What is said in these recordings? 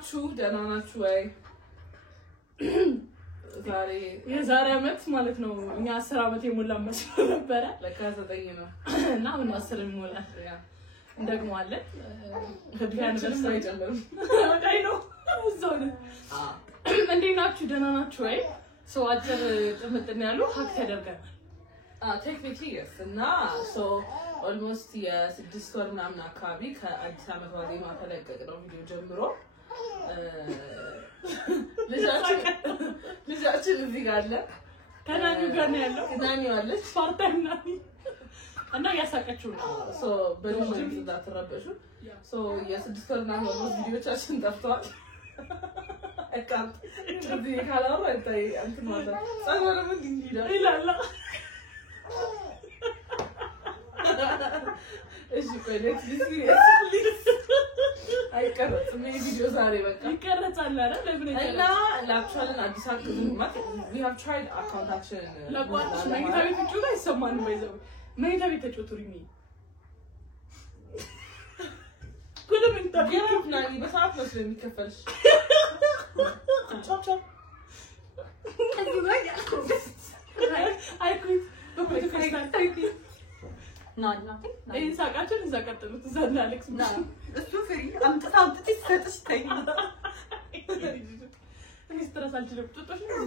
ናችሁ ደህና ናችሁ ወይ የዛሬ አመት ማለት ነው እኛ 10 አመት የሞላ መስሎ ነበር ለካ 9 ነው እና አሁን 10 ይሞላ እንደግመዋለን ቢያንስ አይጨምርም አይ ነው ዞን እንዴት ናችሁ ደህና ናችሁ ወይ ሶ አጭር ጥምጥን ያሉ ሀክ ተደርገናል technically yes እና so almost የ6 ወር ምናምን አካባቢ ከአዲስ አመት ዋዜማ ተለቀቀው ቪዲዮ ጀምሮ ልጃችን እዚህ ጋር አለ ከናኒ ጋር ነው ያለው ናኒ አለች ፓርታይም ናኒ እና ያሳቀችው ነው so በልጅ ተረበሹ so የ6 ወር ምናምን ቪዲዮቻችን ጠፍተዋል አካንት እንግዲህ ካላወራ እንታይ አንተ ማለት ጸጉር ምን እንዲላ ይላል እሺ ቆይለት ፕሊዝ አይቀርጽም ቪዲዮ ዛሬ በቃ ይቀርጻል አይደል ለምን እና ላክቹዋሊ አዲስ አበባ we have tried አካውንታችን ለቋንሽ መኝታ ቤት ጩራ ይሰማን ባይዘው መኝታ ቤት ተጮቱሪኝ ኩለም እንታገሩ ናኒ በሰዓት ነው ስለሚከፈልሽ ቻው አይ ኩት በፕሮቶኮል ናኒ ይሄን ሳቃችን ዘቀጥሉት ዘናለክስ እሱ ፍሪ አምጥታውት ይሰጥሽ ተይ እኔ ስትረስ አልችልም ጡጦሽ ነው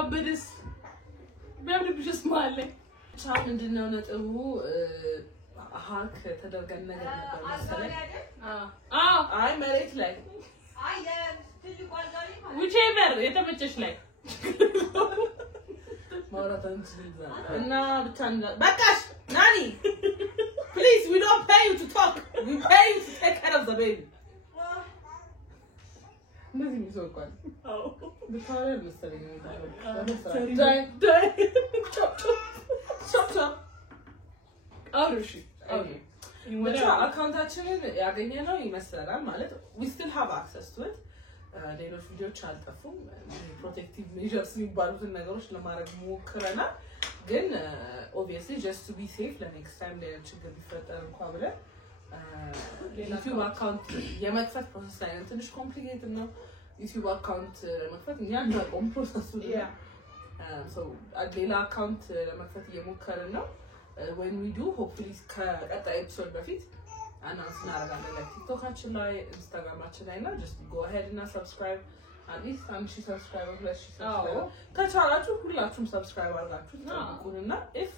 አበደስ በምንብሽስ ማለት ቻው ምንድነው ነጥቡ ሀክ ተደርገን ነገር ነበር መሰለኝ አይ መሬት ላይ አይ ለትልቁ አልጋሪ ማለት whichever የተመቸሽ ላይ ማውራታን ትልዛ እና ብቻ በቃሽ ናኒ please we don't pay you to talk we pay you to take care of the baby እንደዚህ ይዞርኳል አዎ በታሪያ መሰለኝ ዳይ ዳይ ቻፕ አውርሺ ወደ አካውንታችንን ያገኘነው ይመስላል ማለት we still have access to it ሌሎች ቪዲዮዎች አልጠፉም ፕሮቴክቲቭ ሜዠርስ የሚባሉትን ነገሮች ለማድረግ ሞክረናል ግን obviously just to be safe ለኔክስት ታይም ሌላ ችግር ቢፈጠር እንኳን ብለን ዩቲዩብ አካውንት የመክፈት ፕሮሰስ ላይ ነው ትንሽ ኮምፕሊኬትድ ነው ዩቲዩብ አካውንት ለመክፈት እኛ እናቆም ፕሮሰሱ so ሌላ አካውንት ለመክፈት እየሞከርን ነው when we do hopefully ከቀጣይ ኤፒሶድ በፊት አናውንስ እናደርጋለን ቲክቶካችን ላይ ኢንስታግራማችን ላይ እና just go ahead and subscribe at least 1000 subscribers let's subscribe ከቻላችሁ ሁላችሁም subscribe አድርጋችሁ ተጠብቁንና if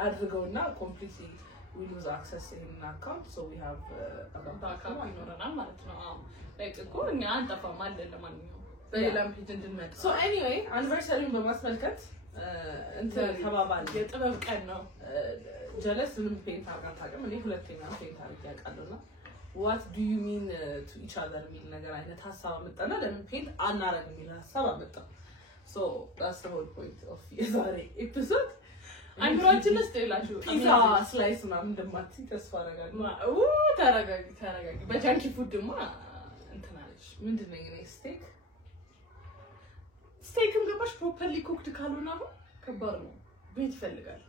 አድርገውና completely we lose access in an account so we have backup ይኖረናል ማለት ነው like እኮ እኛ አንጠፋም አለ ለማንኛውም በሌላም ፔጅ እንድንመጣ so anyway anniversary በማስመልከት እንት ተባባል የጥበብ ቀን ነው jealous ምንም ፔንት አጋጣቀም እኔ ሁለተኛ ፔንት አድርጋለሁና what do you mean to each other የሚል ነገር አይነት ሐሳብ መጣና ለምን ፔንት አናረግ የሚል ሐሳብ አመጣ so that's the whole point of የዛሬ ኤፒሶድ አንድሮችን እስቴላችሁ ፒዛ ስላይስ ምናምን እንደማትይ ተስፋ አደርጋለሁ ተረጋጊ በጃንኪ ፉድማ እንትን አለሽ ምንድነው እኔ ስቴክም ገባሽ ፕሮፐርሊ ኩክድ ካልሆነ አሁን ከባድ ነው ቤት ይፈልጋል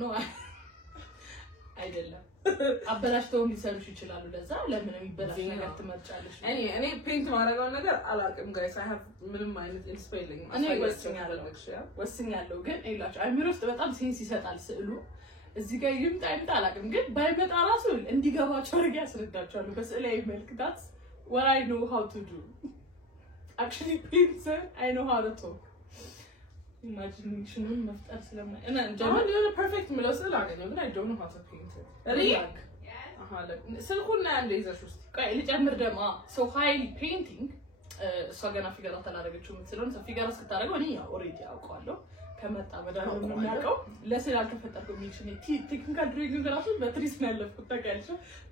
ኖ አይደለም አበላሽተው ሊሰሩሽ ይችላሉ ለዛ ለምን የሚበላሽ ነገር ትመርጫለሽ እኔ ፔንት ማድረጋው ነገር አላውቅም ጋይስ አይ ሃቭ ምንም አይነት ኢንስፓይሪንግ እኔ ወስኛለሁ ግን ይላችሁ አይሚሮ ውስጥ በጣም ሴንስ ይሰጣል ስዕሉ እዚህ ጋር ይምጣ አላውቅም ግን ባይመጣ ራሱ እንዲገባቸው አድርጌ ያስረዳቸዋለሁ በስዕላዊ መልክ that's what I know how to do actually paint I know how to talk imagination መፍጠር ስለማይ እና ጀማል የሆነ ፐርፌክት ምለስል አገኘው ግን I don't know how to paint it really ስልኩና ያለ ይዘሽ ውስጥ ቆይ ልጨምር ደግሞ so high painting እሷ ገና ፊገር አታላረገችው ምትለውን ሰው ፊገር እስከታረገው እኔ ኦሬዲ አውቀዋለሁ ከመጣ በዳሩ ነው የሚያውቀው ለስዕል አልተፈጠርኩም ሚሽን ቴክኒካል ድሮይንግ ራሱ በትሪስ ነው ያለፍኩት ታውቂያለሽ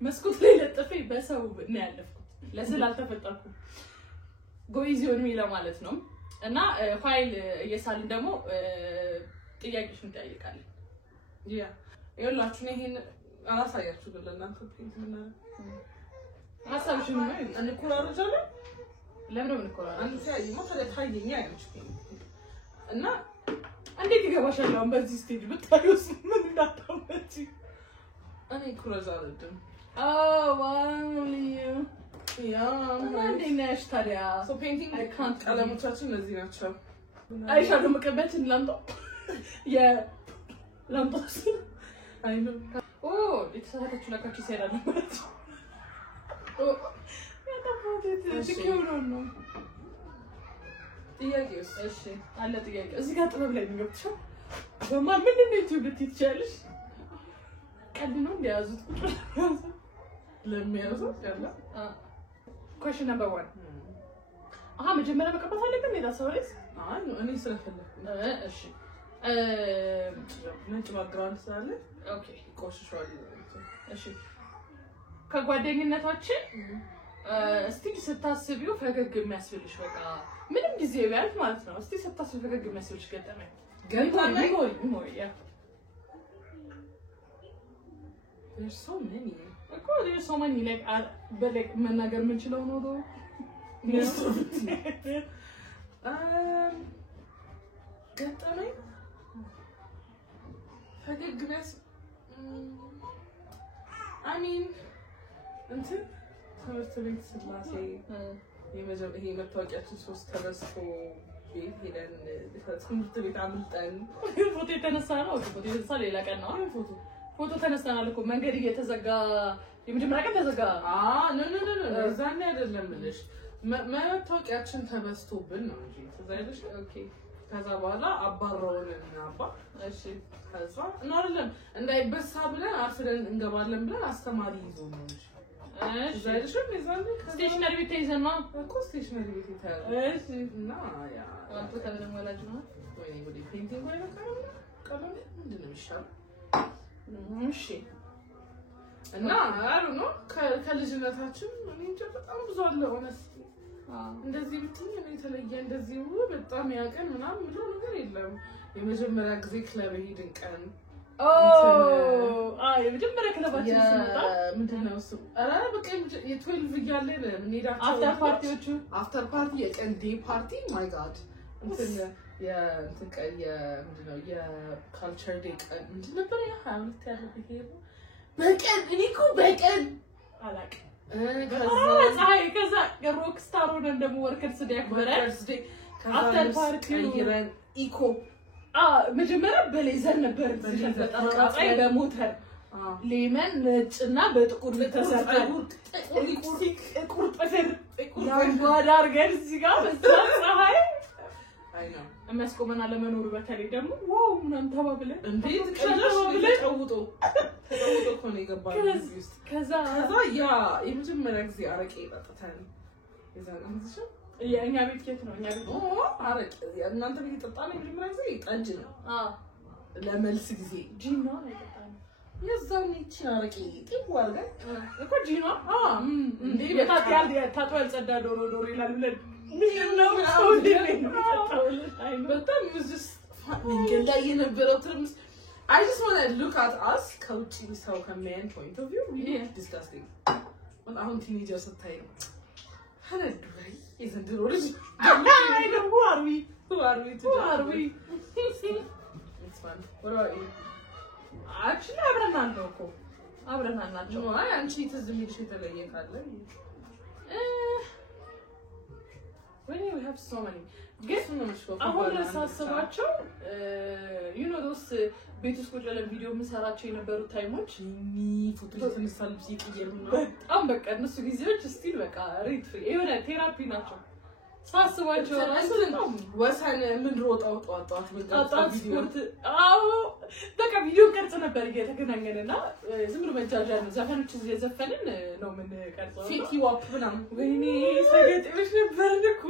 መስኮት ላይ ለጥፌ በሰው ነው ያለፍኩት ለስዕል አልተፈጠርኩም ጎይዚዮን ሚላ ማለት ነው እና ፋይል እየሳልን ደግሞ ጥያቄሽን ጠይቃለን ያ ይኸውላችሁ ይሄን አላሳያችሁ ግን ለእናንተ ፕሪንት ምናምን ሐሳብሽን ነው እንኮራረጃለን ለምን እንኮራረጃለን አንተ ያይማ ታይኛ ያለች እና እንዴት ይገባሻል አሁን በዚህ ስቴጅ ብታዩስ ምን እንዳታመጪ እኔ ኩረዝ አልወድም። እንዴት ነሽ ታዲያ? ፔንቲንግ ቀለሞቻችን እነዚህ ናቸው። አይሻዶ መቀበያችን ላምጣው የላምጣው የተሳሳተችው ነካችሁ ይሰራል ማለት ነው። ነው ጥያቄውስ? እሺ አለ ጥያቄ እዚህ ጋር ጥበብ ላይ የሚገብተው በማን ምን ነው ዩቲዩብ ልትይቻለሽ? ቀልድ ነው እንደያዙት ለሚያዙት ያለ question number 1 መጀመሪያ መቀባት አለብን ሌላ ሰው ላይ እኔ ስለፈለኩ እሺ ነጭ ባክግራውንድ ስላለ ኦኬ ቆሽሿል። እሺ ከጓደኝነታችን እስቲ ስታስቢው ፈገግ የሚያስብልሽ በቃ ምንም ጊዜ ቢያልፍ ማለት ነው። እስቲ ስታስቢው ፈገግ የሚያስብልሽ ገጠመኝ ያ there's so many there's so many like መናገር የምንችለው ነው ዶ ገጠመኝ ፈገግ ቢያስ I mean እንትን ትምህርት ቤት ስላሴ ይሄ መታወቂያችን 3 ተነስቶ ቤት ሄደን ትምህርት ቤት አምልጠን ፎቶ የተነሳ ነው። ፎቶ የተነሳ ሌላ ቀን ነው። ፎቶ ተነስተናል እኮ መንገድ እየተዘጋ የመጀመሪያ ቀን ተዘጋ። ኖ እዛኔ አይደለም ልሽ መታወቂያችን ተበስቶብን ነው እንጂ ተዛይልሽ ኦኬ። ከዛ በኋላ አባረውን እና አባ እሺ ከዛ ነው አይደለም እንዳይበሳ ብለን አርፍደን እንገባለን ብለን አስተማሪ ይዞ ነው እንጂ እሺ ስቴሽነሪ ቤት ተይዘን ነው እኮ ስቴሽነሪ ቤት ተይዘን እሺ እና ያ አንተ ተብለን ወላጅ ነው ወይ ወዲ ፔንቲንግ ወይ ቀለም ምንድን ነው የሚሻለው? እሺ እና አሩ ነው ከልጅነታችን እኔ እንጃ በጣም ብዙ አለ ሆነስቲ እንደዚህ ብትኝ እኔ የተለየ እንደዚህ በጣም ያቀን ምናምን ምንም ነገር የለም። የመጀመሪያ ጊዜ ክለብ ሄድን ቀን የመጀመሪያ ክለባችን ስንመጣ ምንድነው እሱ በቃ የ12 እያለን ምንሄዳቸው አፍተር ፓርቲ የቀን ዴይ ፓርቲ ማይ ጋድ እንትን ምንድነው የካልቸር ዴይ ቀን ምንድን ነበር ያ 22 ያለ ቢሄዱ በቀን እኔ እኮ በቀን አላውቅም ከዛ ሮክ ስታር ሆነን ደግሞ ወርከርስ ዴይ አክበረን አፍተር ፓርቲ ይረን ኢኮ መጀመሪያ በሌዘር ነበር ተጣጣይ በሞተር ሌመን ነጭና በጥቁር ተሰርተው ጥቁር ጥፍር ያንጓዳ አድርገን እዚህ ጋር በፀሐይ አይ ነው የሚያስቆመን አለመኖሩ በተለይ ደግሞ ዋው ምናምን ተባብለን እንዴት ተቀውጦ እኮ ነው የገባነው እዚህ ውስጥ። ከዛ ያ የመጀመሪያ ጊዜ አረቄ ጠጥተን የዛን አንተሽ የኛ ቤት ኬት ነው እኛ ቤት አረቄ እናንተ ቤት ጠጣን የመጀመሪያ ጊዜ ጠጅ ነው ለመልስ ጊዜ ጂኖ ነው የጠጣነው። የዛን ይቺን አረቄ ጥቁ አድርገን እኮ ጂኖ እንዴ ታጥቦ ያልጸዳ ዶሮ ይላል ብለን ምንድነው በጣም መንገድ ላይ የነበረው ትርምስ I just want to look at us ከውጪ ሰው ከሚያየን point of view really disgusting when አሁን ቲኔጀር ስታይ ሀለዱ ላይ የዘንድሮ ልጅ I know who are we it's fun what about you actually አብረናል ነው እኮ አብረናል ናቸው አይ አንቺ ትዝ የሚልሽ የተለየ ካለ when we have so many አሁን ለሳስባቸው you know those ቤት ውስጥ ቁጭ ብለን ቪዲዮ የምንሰራቸው የነበሩ ታይሞች ፎቶ ተነሳል ሲቀየሩ ነው በጣም በቃ እነሱ ጊዜዎች ስቲል በቃ ሪት የሆነ ቴራፒ ናቸው ሳስባቸው ወሰን ምን ሮጣው ጧጧት ስፖርት በቃ ቪዲዮ ቀርጽ ነበር እየተገናኘንና ዝም ብሎ መጃጃል ነው ዘፈኖች እየዘፈንን ነው ምን ቀርጸው ፊት ይዋፕ ምናምን ወይኔ ሰገጤዎች ነበርን እኮ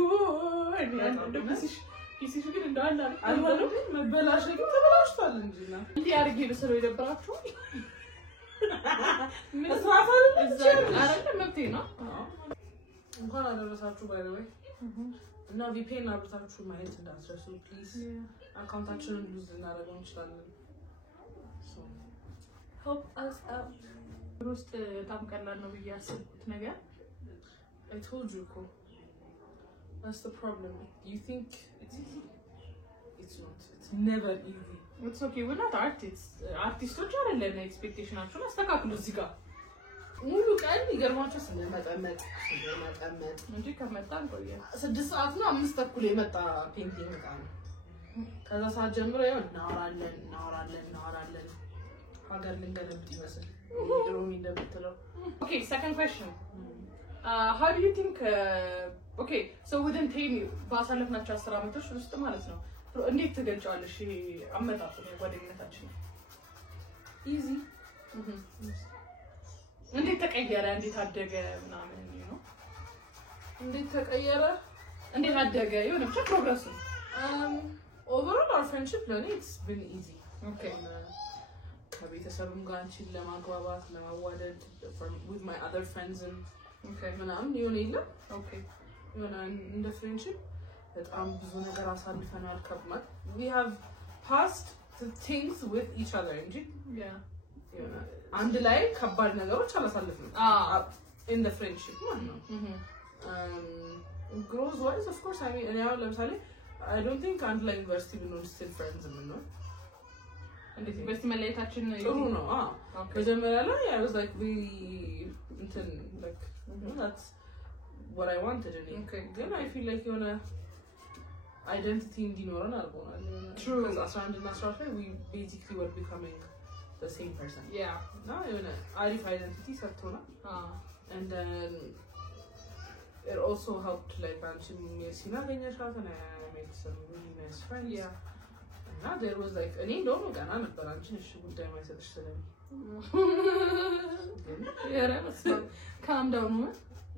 እኔ እንደምስሽ ፒሲሽ ግን እንዳለ አልሆነም መበላሸት ተበላሽቷል እንጂና እንዴ አርጌ በሰለው ይደብራችሁ መስራታል አይደለም መብቴ ነው እንኳን አደረሳችሁ ባይ ዘ ወይ እና ቪፒኤን አብርታችሁ ማየት እንዳትረሱ ፕሊዝ አካውንታችንን ሉዝ እናደርገው እንችላለን ሶ help us out ውስጥ በጣም ቀላል ነው ብዬ አስብኩት ነገር I told you እኮ that's the problem you think it's easy it's not it's never easy It's okay, we're not artists. Artistoች አይደለም ኤክስፔክቴሽናችሁን አስተካክሉ እዚህ ጋር ሙሉ ቀን ይገርማችሁ ስንመጠመጥ እንጂ ከመጣን ቆየ 6 ሰዓት ነው 5 ተኩል የመጣ ፔንቲንግ ዕቃ ነው። ከዛ ሰዓት ጀምሮ ያው እናወራለን ሀገር ልንገነብጥ ይመስል ድሮሚ እንደምትለው። Okay, second question. How do you think okay, so within 10 ባሳለፍናቸው 10 አመቶች ውስጥ ማለት ነው እንዴት ትገልጫለሽ አመጣጡ ነው ጓደኝነታችን? ኢዚ እንዴት ተቀየረ እንዴት አደገ ምናምን ነው እንዴት ተቀየረ እንዴት አደገ የሆነ ብቻ ፕሮግረስ ነው overall our friendship learning it's been easy. Okay. ከቤተሰብም ጋር አንቺን ለማግባባት ለማዋደድ with my other friends and okay ምናምን ይሆን የለም okay የሆነ እንደ friendship በጣም ብዙ ነገር አሳልፈናል ከብማት we have passed things with each other እንጂ yeah አንድ ላይ ከባድ ነገሮች አላሳልፈንም in the friendship ማለት ነው grows wise of course I mean now ለምሳሌ I don't think and like university we are still friends ነው እንዴት ዩኒቨርሲቲ መለየታችን ጥሩ ነው መጀመሪያ ላይ I was like we like that's what I wanted and okay then I feel like you know identity እንዲኖረን አድርጎናል true because 11 and 12 we basically were becoming the same person yeah now you know arif identity ሰጥቶናል and then it also helped like አንቺም ሲናገኛሻት and I made some really nice friends yeah and there was like እኔ ነው ገና ነበር አንቺን እሺ ጉዳይ ማይሰጥሽ ስለኝ calm down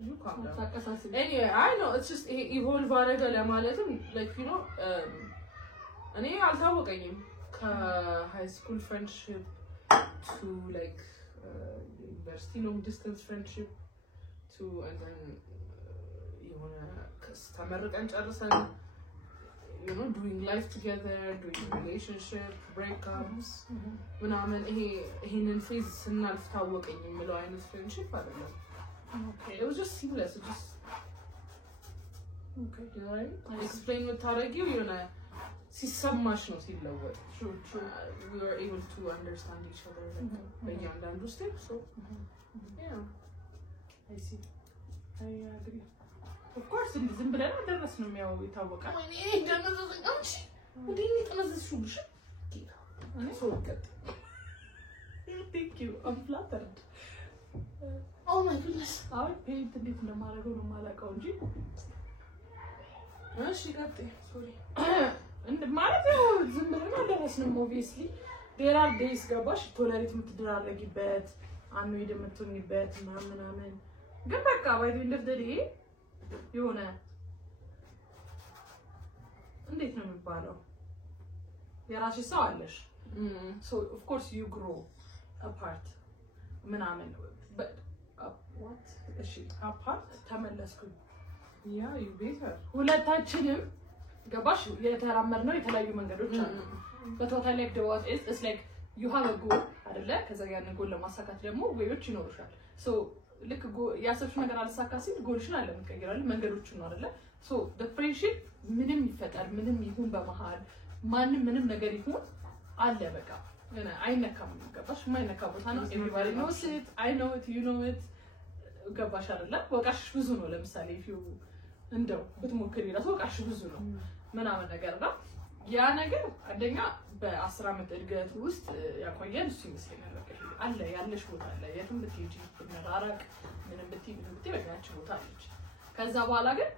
you calm down ታቀሳስብ anyway I know it's just evolve አደረገ ለማለትም like you know እኔ አልታወቀኝም ከhigh school friendship to like university long distance friendship to and then የሆነ ተመርቀን ጨርሰን you know doing life together doing relationship breakups ምናምን ይሄንን ፌዝ ስናልፍ ታወቀኝ የምለው አይነት friendship አይደለም okay it was just seamless it just okay you know what I mean explain የምታረጊው የሆነ ሲሰማሽ ነው ሲለወጥ true we were able to understand each other like በእያንዳንዱ step so yeah I see I agree of course ዝም ብለን አደረስንም ያው ይታወቃል እኔ ደነዘዘኝ አንቺ ወዲህ ተነዘዝሽብሽ እኔ so good thank you I'm flattered oh my goodness አሁን ፔንት እንዴት እንደማደርገው ነው የማላውቀው እንጂ እሺ ቀጥይ sorry ማለት ያው ዝም ብለን አደረስንም obviously there are days ገባሽ ቶለሬት የምትደራረጊበት አንዱ የምትሆኝበት ምናምን ግን በቃ by the end of the day የሆነ እንዴት ነው የሚባለው የራስሽ ሰው አለሽ so of course you grow apart ምናምን but what እሺ apart ተመለስኩኝ yeah you better ሁለታችንም ገባሽ የተራመድነው የተለያዩ መንገዶች አሉ but what I like the what is it's like you have a goal አይደለ ከዛ ያንን ጎል ለማሳካት ደግሞ ወዮች ይኖርሻል so ልክ ያሰብሽ ነገር አልሳካ ሲል ጎልሽን አለ መቀየራል መንገዶች ነው አይደለ so the friendship ምንም ይፈጠር ምንም ይሁን በመሃል ማንም ምንም ነገር ይሁን አለ በቃ እና አይነካም ገባሽ ማይነካ ቦታ ነው everybody knows it I know it you know it ገባሽ አይደለ ወቃሽ ብዙ ነው ለምሳሌ if you እንደው ብትሞክሪ ራሱ ወቃሽ ብዙ ነው ምናምን ነገር ነው ያ ነገር አንደኛ በ10 አመት እድገት ውስጥ ያቆየን እሱ ይመስለኛል በቃ አለ ያለሽ ቦታ አለ የትም ብትሄጂ ብትመራራቅ ምንም ብትይ በቃ ቦታ አለች ከዛ በኋላ ግን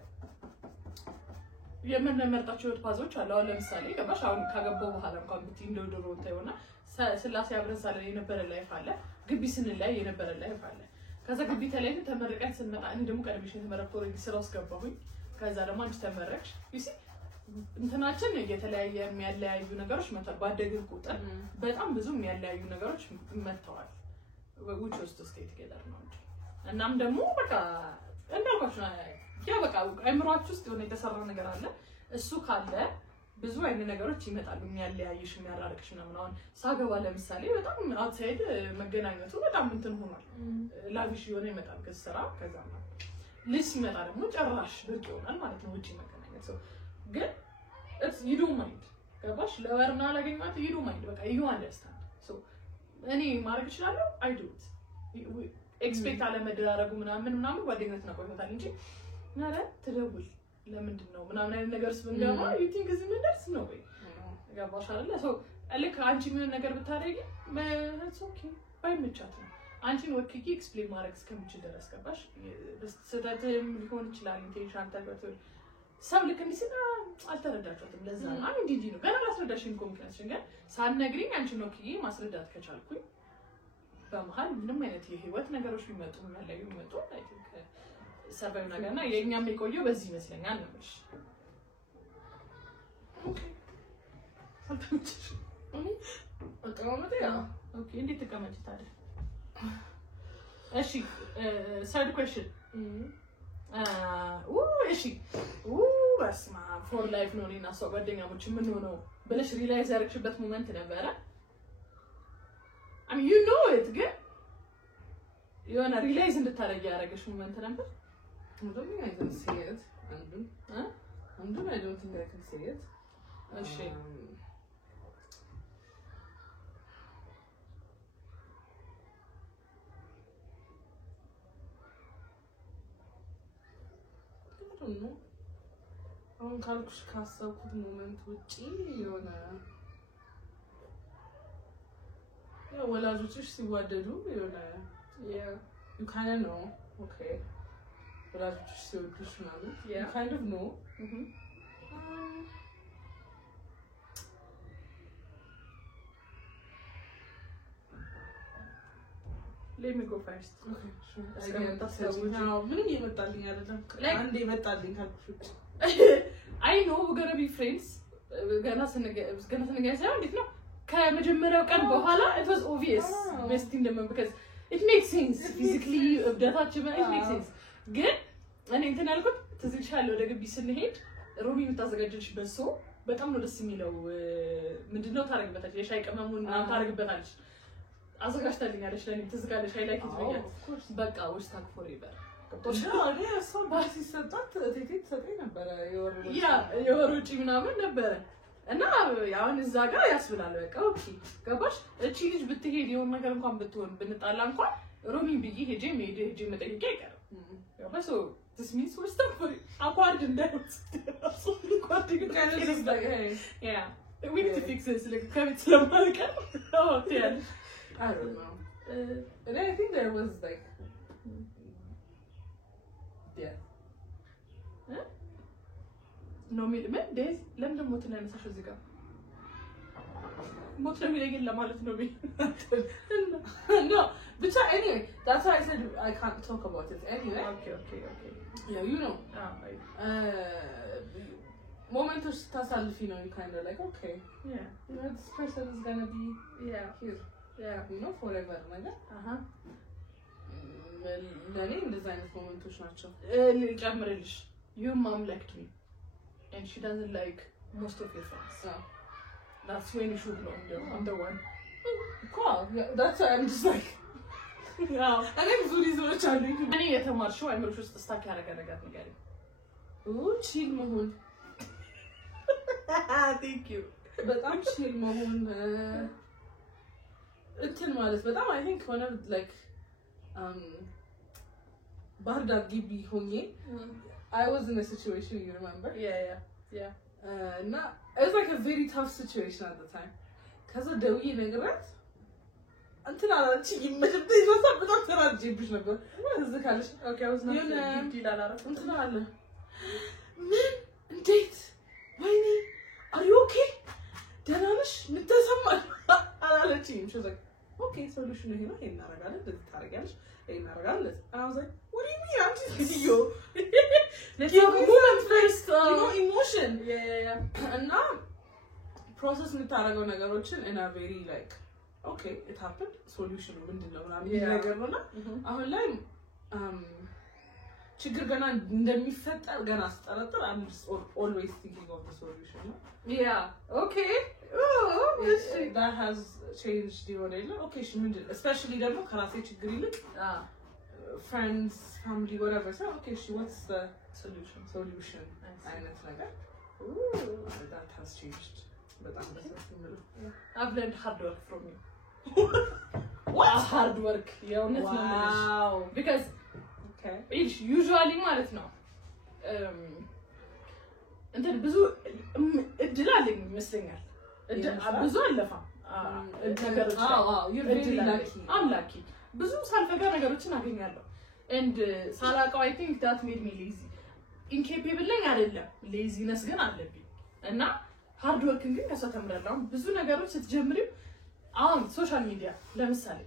የምንመርጣቸው ፓዞች አሉ አሁን ለምሳሌ ገባሽ አሁን ካገባው በኋላ እንኳን ብትይ እንደው ድሮ ታይሆና ስላሴ አብረን ሳለ የነበረ ላይፍ አለ ግቢ ስንላይ የነበረ ላይፍ አለ ከዛ ግቢ ተለይተን ተመርቀን ስንመጣ እኔ ደግሞ ቀድሜሽ ተመረቅኩ ኦሬዲ ስራው አስገባሁኝ ከዛ ደግሞ አንቺ ተመረቅሽ you see እንትናችን የተለያየ የሚያለያዩ ነገሮች መጣ ባደግን ቁጥር በጣም ብዙ የሚያለያዩ ነገሮች መጥተዋል which was to stay together ነው እንጂ እናም ደግሞ በቃ እንዳልኳችሁ ያ በቃ አይምሮአችሁ ውስጥ የሆነ የተሰራ ነገር አለ እሱ ካለ ብዙ አይነት ነገሮች ይመጣሉ የሚያለያይሽ የሚያራርቅሽ ነው ምናምን ሳገባ ለምሳሌ በጣም አውትሳይድ መገናኘቱ በጣም እንትን ሆኗል ላቪሽ የሆነ ይመጣል ከስራ ከዛ ነው ልጅ ሲመጣ ደግሞ ጨራሽ ብርቅ ይሆናል ማለት ነው ውጪ መገናኘት ሰው ግን you don't mind ገባሽ ለወርና ላገኛት ይሉ ማይንድ በቃ you understand so እኔ ማድረግ እችላለሁ I do it ኤክስፔክት አለ መደራረጉ ምናምን ጓደኝነት ነው ቆይቷል እንጂ ናለ ተደውል ለምንድን ነው ምናምን አይነት ነገር ስብንገባ you think እዚህ ምን ደርስ ነው ወይ ገባሽ አይደለ so ልክ አንቺ ምን ነገር ብታረጊ it's okay ባይመቻት ነው አንቺን ወክኪ ኤክስፕሌን ማድረግ እስከምችል ድረስ ገባሽ ስህተትም ሊሆን ይችላል ኢንቴንሽን ተርበት ሰው ልክ እንዲስና አልተረዳችሁትም ለዛ ነው እንዴ ነው ገና አላስረዳሽም ኮሚኒኬሽን ግን ሳንነግሪኝ አንቺን ወክኪ ማስረዳት ከቻልኩኝ በመሃል ምንም አይነት የህይወት ነገሮች ቢመጡ ማለት ቢመጡ አይ ቲንክ ሰርቫይቭ ነገርና የኛም የቆየው በዚህ ይመስለኛል ነው እሺ ኦኬ አልተመቸሽ አቀማመጥ ያ ኦኬ እንዴት ተቀመጭ ታዲያ እሺ third question እሺ በስማ for life ነው እና ሰው ጓደኛሞች ምን ሆነው ብለሽ ሪላይዝ ያደረግሽበት ሞመንት ነበረ I mean you know it ግን የሆነ ሪላይዝ እንድታረጊ ያደረገሽ ሞመንት ነበር I don't think I can say it I don't think I can say it እሺ ነው አሁን ካልኩሽ ካሰብኩት ሞመንት ውጪ የሆነ ያው ወላጆችሽ ሲዋደዱ የሆነ you kind of know okay ወላጆችሽ ሲወዱሽ ምናምን you kind of know let me go first okay sure now ምንም ይመጣልኝ አይደለም አንዴ ይመጣልኝ ካልኩሽ I know we're going to be friends ገና ስንገናኝ ሳይሆን እንዴት ነው ከመጀመሪያው ቀን በኋላ it was obvious best in them because it makes sense physically እብደታችን it makes sense ግን እኔ እንትን ያልኩት ትዝልሻል ወደ ግቢ ስንሄድ ሮሚ የምታዘጋጅልሽ በሶ በጣም ነው ደስ የሚለው ምንድነው ታረግበታለሽ የሻይ ቅመሙን ታረግበታለሽ አዘጋጅታልኛለሽ ለኔ ትዝጋለሽ I like it ብያለሁ በቃ ውስታክ forever ቶሻሊ ሰው ባሲ ሰጣት ቴቴት ሰጠኝ ነበር የወሮጪ ምናምን ነበር እና ያውን እዛ ጋር ያስብላል በቃ ኦኬ ገባሽ እቺ ልጅ ብትሄድ የሆነ ነገር እንኳን ብትሆን ብንጣላ እንኳን ሮሚ ብዬ ሄጄ መጠየቅ አይቀርም ገባሽ so this means we're stuck for awkward and that so kind of just like hey yeah we need to fix this like come to the market oh yeah I don't know and I think there was like yeah no me days ለምን ደሞ ተናነሳሽ እዚህ ጋር ሞት ነው የሚለኝ ለማለት ነው no but anyway that's why I said I can't talk about it anyway okay yeah you know momentos tasalfi know you kind of like okay yeah you know this person is going to be here you know forever ማለት ለኔ እንደዛ አይነት ሞመንቶች ናቸው ልጨምርልሽ your mom liked me and she doesn't like most of your friends that's when you should know I'm the one cool yeah, that's why I'm just like yeah I think ብዙ ልጆች አሉኝ እኔ የተማርሽው አይምሮሽ ውስጥ ስታክ ያደረገ ነገር ንገሪኝ ቺል መሆን thank you በጣም ቺል መሆን እንትን ማለት በጣም I think one of like ባህርዳር ግቢ ሆኜ I was in a situation you remember yeah እና it was like a very tough situation at the time ከዛ ደውዬ ነግራት እንትን አላንቺ ይመጭብኝ ይወጣ በጣም ተራጅብሽ ነበር ትዝ ካለሽ okay I was not big deal አላረኩ እንትን አለ ምን እንዴት ወይኔ are you okay ደህና ነሽ ምትሰማ አላለችኝም she was like okay solution ይሄ ነው ይሄን እናደርጋለን እንደዚህ ታደርጊያለሽ ይሄን እናደርጋለን and I was like what do you mean I'm just kidding you let's go moment first you know emotion yeah እና process የምታደርገው ነገሮችን in a very like okay it happened solution ምንድነው ምናምን ነገር ነውና አሁን ላይ ችግር ገና እንደሚፈጠር ገና አስጠረጥር I'm always thinking of the solution yeah okay that has changed the whole okay she ምንድን especially ደግሞ ከራሴ ችግር ይልቅ friends family whatever so okay she what's the solution አይነት ነገር that has changed በጣም ደስ የሚል I've learned hard work from you. What hard work? የእውነት ነው የምልሽ because usually ማለት ነው እንትን ብዙ እድል አለኝ ይመስለኛል ብዙ አለፋም ነገሮች I'm lucky ብዙ ሳልፈጋ ነገሮችን አገኛለሁ and ሳላውቀው I think that made me lazy incapable ነኝ አይደለም laziness ግን አለብኝ እና hard work ግን ከሷ ተምራለሁ ብዙ ነገሮች ስትጀምሪ አሁን ሶሻል ሚዲያ ለምሳሌ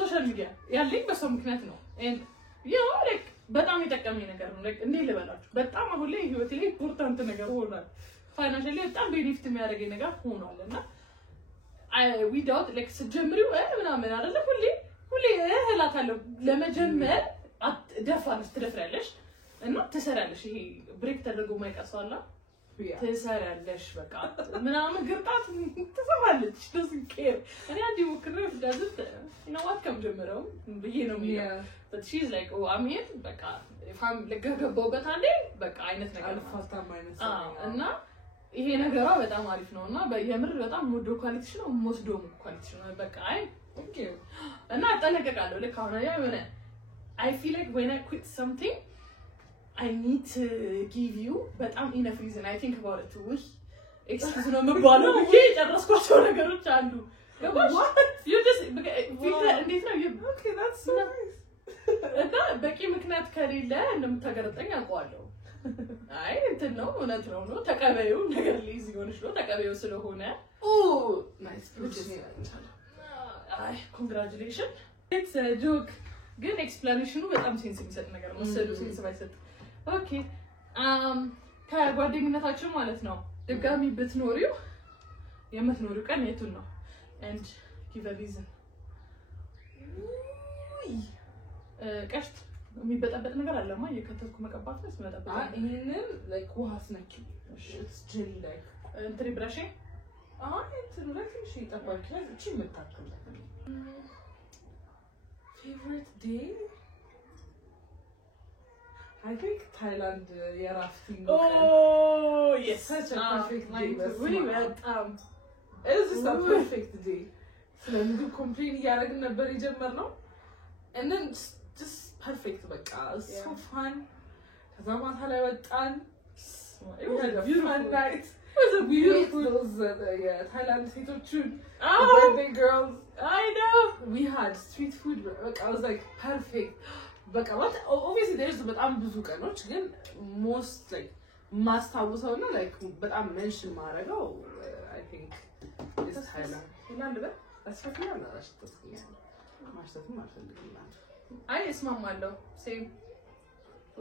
ሶሻል ሚዲያ ያለኝ በሰው ምክንያት ነው and you know like በጣም የጠቀመኝ ነገር ነው like እንዴ ልበላችሁ በጣም አሁን ላይ ህይወቴ ላይ ኢምፖርታንት ነገር ሆኗል ፋይናንሻሊ በጣም ቤኒፊት የሚያደርገኝ ነገር ሆኗልና without like ስትጀምሪው ምናምን አይደለ ሁሌ እላታለሁ ለመጀመር ደፋርስ ትደፍራለሽ እና ትሰራለሽ ይሄ ብሬክ ተደርጎ ማይቀርሷላ ትሰራለሽ በቃ ምናምን ግርጣት ትሰማለች doesn't care እኔ አንዴ ሞክሬው ዳዝት you know what ከም ጀምረው ብዬ ነው የሚለው but she's like oh I'm here በቃ ፋም ለገገበውበት አንዴ በቃ አይነት ነገር አልፋታም አይነት እና ይሄ ነገሯ በጣም አሪፍ ነውና በየምር በጣም ሞዶ ኳሊቲሽ ነው ሞስዶ ኳሊቲሽ ነው በቃ አይ thank you እና አጠነቀቃለሁ ለካ አሁን ያ የሆነ I feel like when I quit something I need to give you በጣም enough reason I think about it with excuse ነው መባለው ብዬ ጨረስኳቸው ነገሮች አሉ what you just እንዴት ነው okay that's so nice እና በቂ ምክንያት ከሌለ እንደምታገርጠኝ አውቀዋለሁ አይ እንትን ነው እውነት ነው ተቀበዩ ነገር ሊዝ ይሆንሽ ነው ተቀበዩ ስለሆነ nice አይ ኮንግራቹሌሽን it's a joke ግን ኤክስፕላኔሽኑ በጣም ሴንስ የሚሰጥ ነገር ነው ሰዱ ሴንስ ባይሰጥ ኦኬ ከጓደኝነታችን ማለት ነው ድጋሚ ብትኖሪው የምትኖሪው ቀን የቱን ነው and give a reason ቀሽት የሚበጣበጥ ነገር አለማ የከተትኩ መቀባት ነው ስመጣበት ይሄንን like ውሃ ስነኪ it's jelly like እንትን ብራሽ እንትን like እሺ ጠባቂ ላይ እቺ መታከለ favorite day I think Thailand rafting oh yes such a perfect day really it is a perfect day ስለዚህ complain ያረግ ነበር ይጀመርነው and then just perfect በቃ so fun ከዛ ማታ ላይ ወጣን it was a beautiful night it was a beautiful those Thailand ሴቶቹን birthday girls I know we had street food like I was like perfect but obviously there's በጣም ብዙ ቀኖች ግን most like ማስታውሰው ነው like በጣም mention ማረጋው I think this Thailand ይላል በ አስፈላጊ ነው አሽተስኩኝ ማሽተትም አልፈልግም አይ እስማማለሁ ሴም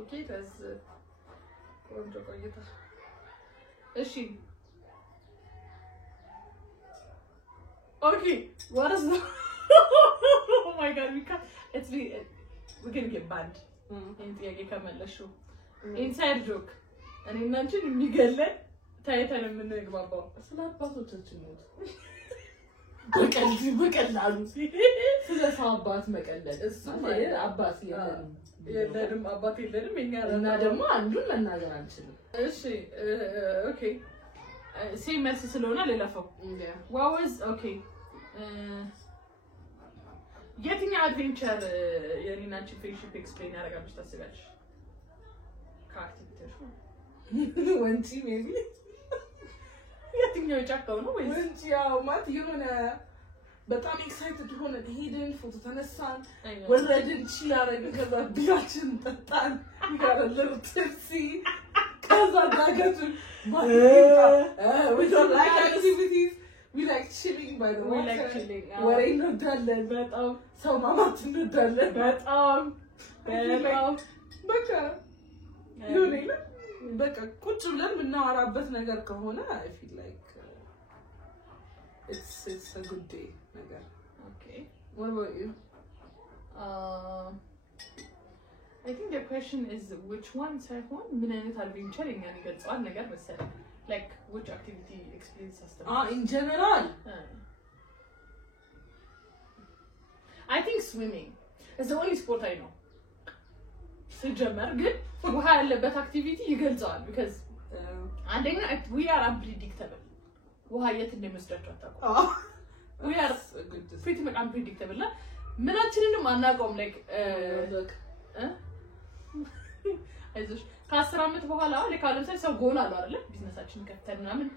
ኦኬ ከዛ ቆንጆ ቆይታ እሺ okay what is oh my god we're gonna get banned in the again ከመለሹ inside joke እኔ እናንቺን የሚገለን ታይተን የምንግባባው ስለ አባቶቻችን ነው በቀላሉ ስለ አባት መቀለል እሱ ማለት አባት የለንም አባት የለንም እኛ እና ደግሞ አንዱን መናገር አንችልም እሺ ኦኬ ሴም መልስ ስለሆነ ለለፈው what was okay የትኛው አድቬንቸር የኔናንቺ ፍሬንድሺፕ ኤክስፕሌን ያደርጋልሽ ታስባለሽ ከአክቲቪቲዎች ወንጪ ሜቢ የትኛው ጫካው ነው ወይስ ወንጪ ያው ማለት የሆነ በጣም ኤክሳይትድ ሆነ ሄደን ፎቶ ተነሳን ወረድን ቺል አደረግን ከዛ ቢራችን ጠጣን ይጋረለሩ ትርሲ ከዛ ዳገቱን we don't like activities we like chilling by the water ወሬ እንወዳለን በጣም ሰው ማማት እንወዳለን በጣም በቃ ይሁን በቃ ቁጭ ብለን የምናወራበት ነገር ከሆነ I feel like it's a good day ነገር okay what about you I think the question is which one ሳይሆን ምን አይነት አድቬንቸር የኛን ይገልጻል ነገር መሰለኝ like which activity explains system in general I think swimming is the only sport I know ሲጀመር ግን ውሃ ያለበት activity ይገልጻል because አንደኛ we are unpredictable ውሃ የት እንደሚወስዳቸው አታውቁም we are pretty much unpredictable ምናችንንም አናውቀውም like አይዞሽ ከ10 አመት በኋላ ለካለም ሰው ጎል አለው አይደል ቢዝነሳችን ከፍተን ምናምን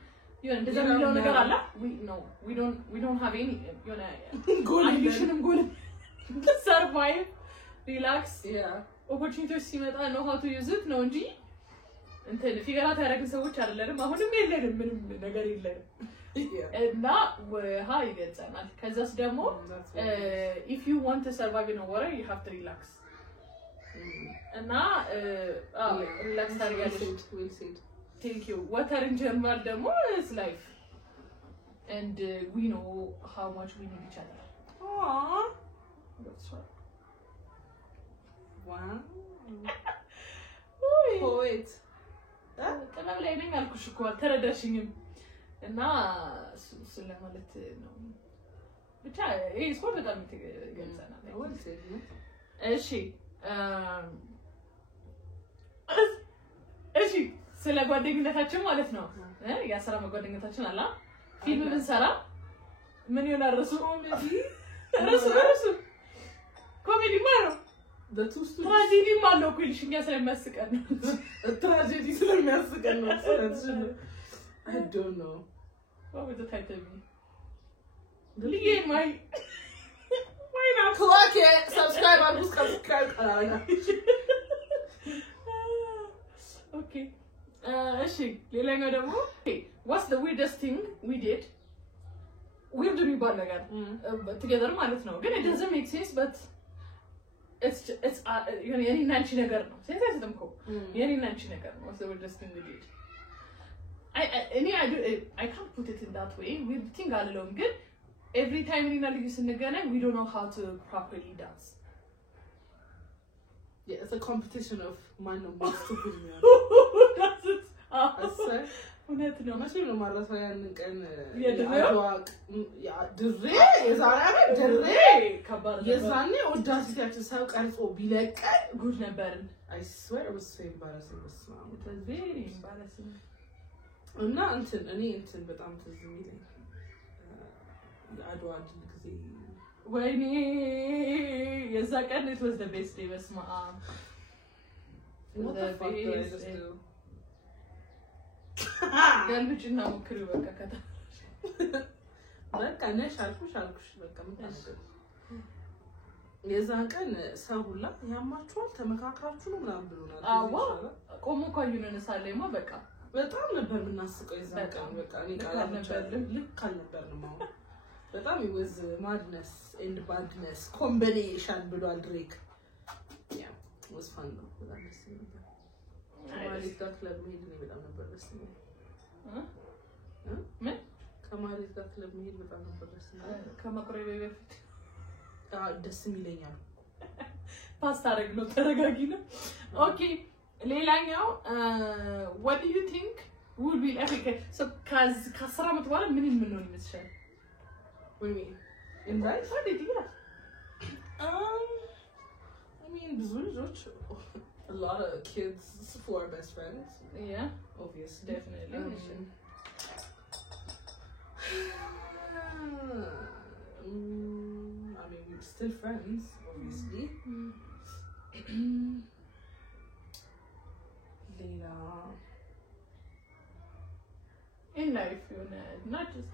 ይሄን እንደዛ የሚለው ነገር አለ we don't have any የሆነ ጎል ambitionም ጎል survive relax opportunities ሲመጣ know how to use it ነው እንጂ እንትን ፊገራት ያደረግን ሰዎች አይደለም አሁንም የለንም ምንም ነገር የለንም እና ውሃ ይገዛናል ከዛስ ደግሞ if you want to survive in water you have to relax እና relax ታደርጋለሽ thank you water in general ደግሞ is life and we know how much we need each other that's right wow poet ጠላው ላይ ነኝ አልኩሽ እኮ ተረዳሽኝም እና ስለማለት ነው ብቻ ይሄ ስፖርት በጣም ይገዛናል እሺ ስለ ጓደኝነታችን ማለት ነው ያሰራ ጓደኝነታችን አላ ፊልም ብንሰራ ምን ይሆናል ራሱ ኮሜዲ ማለት ትራጀዲ ማለት እኮ ልሽኛ ስለሚያስቀን ትራጀዲ ስለሚያስቀን ነው I don't know. What would the title be? Liam, why not? Click it, subscribe, I'm just subscribe. Okay. Okay. What's the weirdest thing we did? Weird to be born again. Together, no. Again, it doesn't make sense, but it's you know, any nanchi nagar no. Say them ko. Any nanchi nagar. What's the weirdest thing we did? I can't put it in that way. We think all along good. Every time we don't know how to properly dance. Yeah, it's a competition of man or more stupid man. That's it. I swear. No. Must be no matter what I can. Yeah, the Yes, I know. Audacity to say and so be like good never. I swear it was so embarrassing. It was very embarrassing. እና እኔ በጣም ትዝ የሚለኝ አድዋ ድል ጊዜ ወይኔ የዛ ቀን it was the best day በስመ አብ what the fuck did I just do ገልብጭና ሞክሪው በቃ ከታ በቃ ነሽ አልኩሽ በቃ ምታነገር የዛን ቀን ሰው ሁላ ያማችኋል ተመካክራችሁ ነው ምናምን ብሎናል አዎ ቆሞ ቆዩነን ሳለማ በቃ በጣም ነበር ምናስቀው የዛን ቀን በቃ እኔ ቃል ነበር ልክ አልነበርንም አሁን በጣም it was madness and badness combination ብሏል ድሬክ yeah it was fun though በጣም ደስ ነበር ከማሪት ጋር ክለብ መሄድ ነው በጣም ነበር ደስ የሚል ምን ከማሪት ጋር ክለብ መሄድ በጣም ነበር ደስ የሚል ከመቅረቤ በፊት ደስ የሚለኛል ፓስታ አረግሎ ተረጋጊ ነው ኦኬ ሌላኛው what do you think would be epic so ከአስር አመት በኋላ ምን እንሆን ይመስላል ወይ in life what did you I mean ብዙ ልጆች a lot of kids who are best friends yeah obviously definitely I mean we're still friends obviously Leila in life you know not just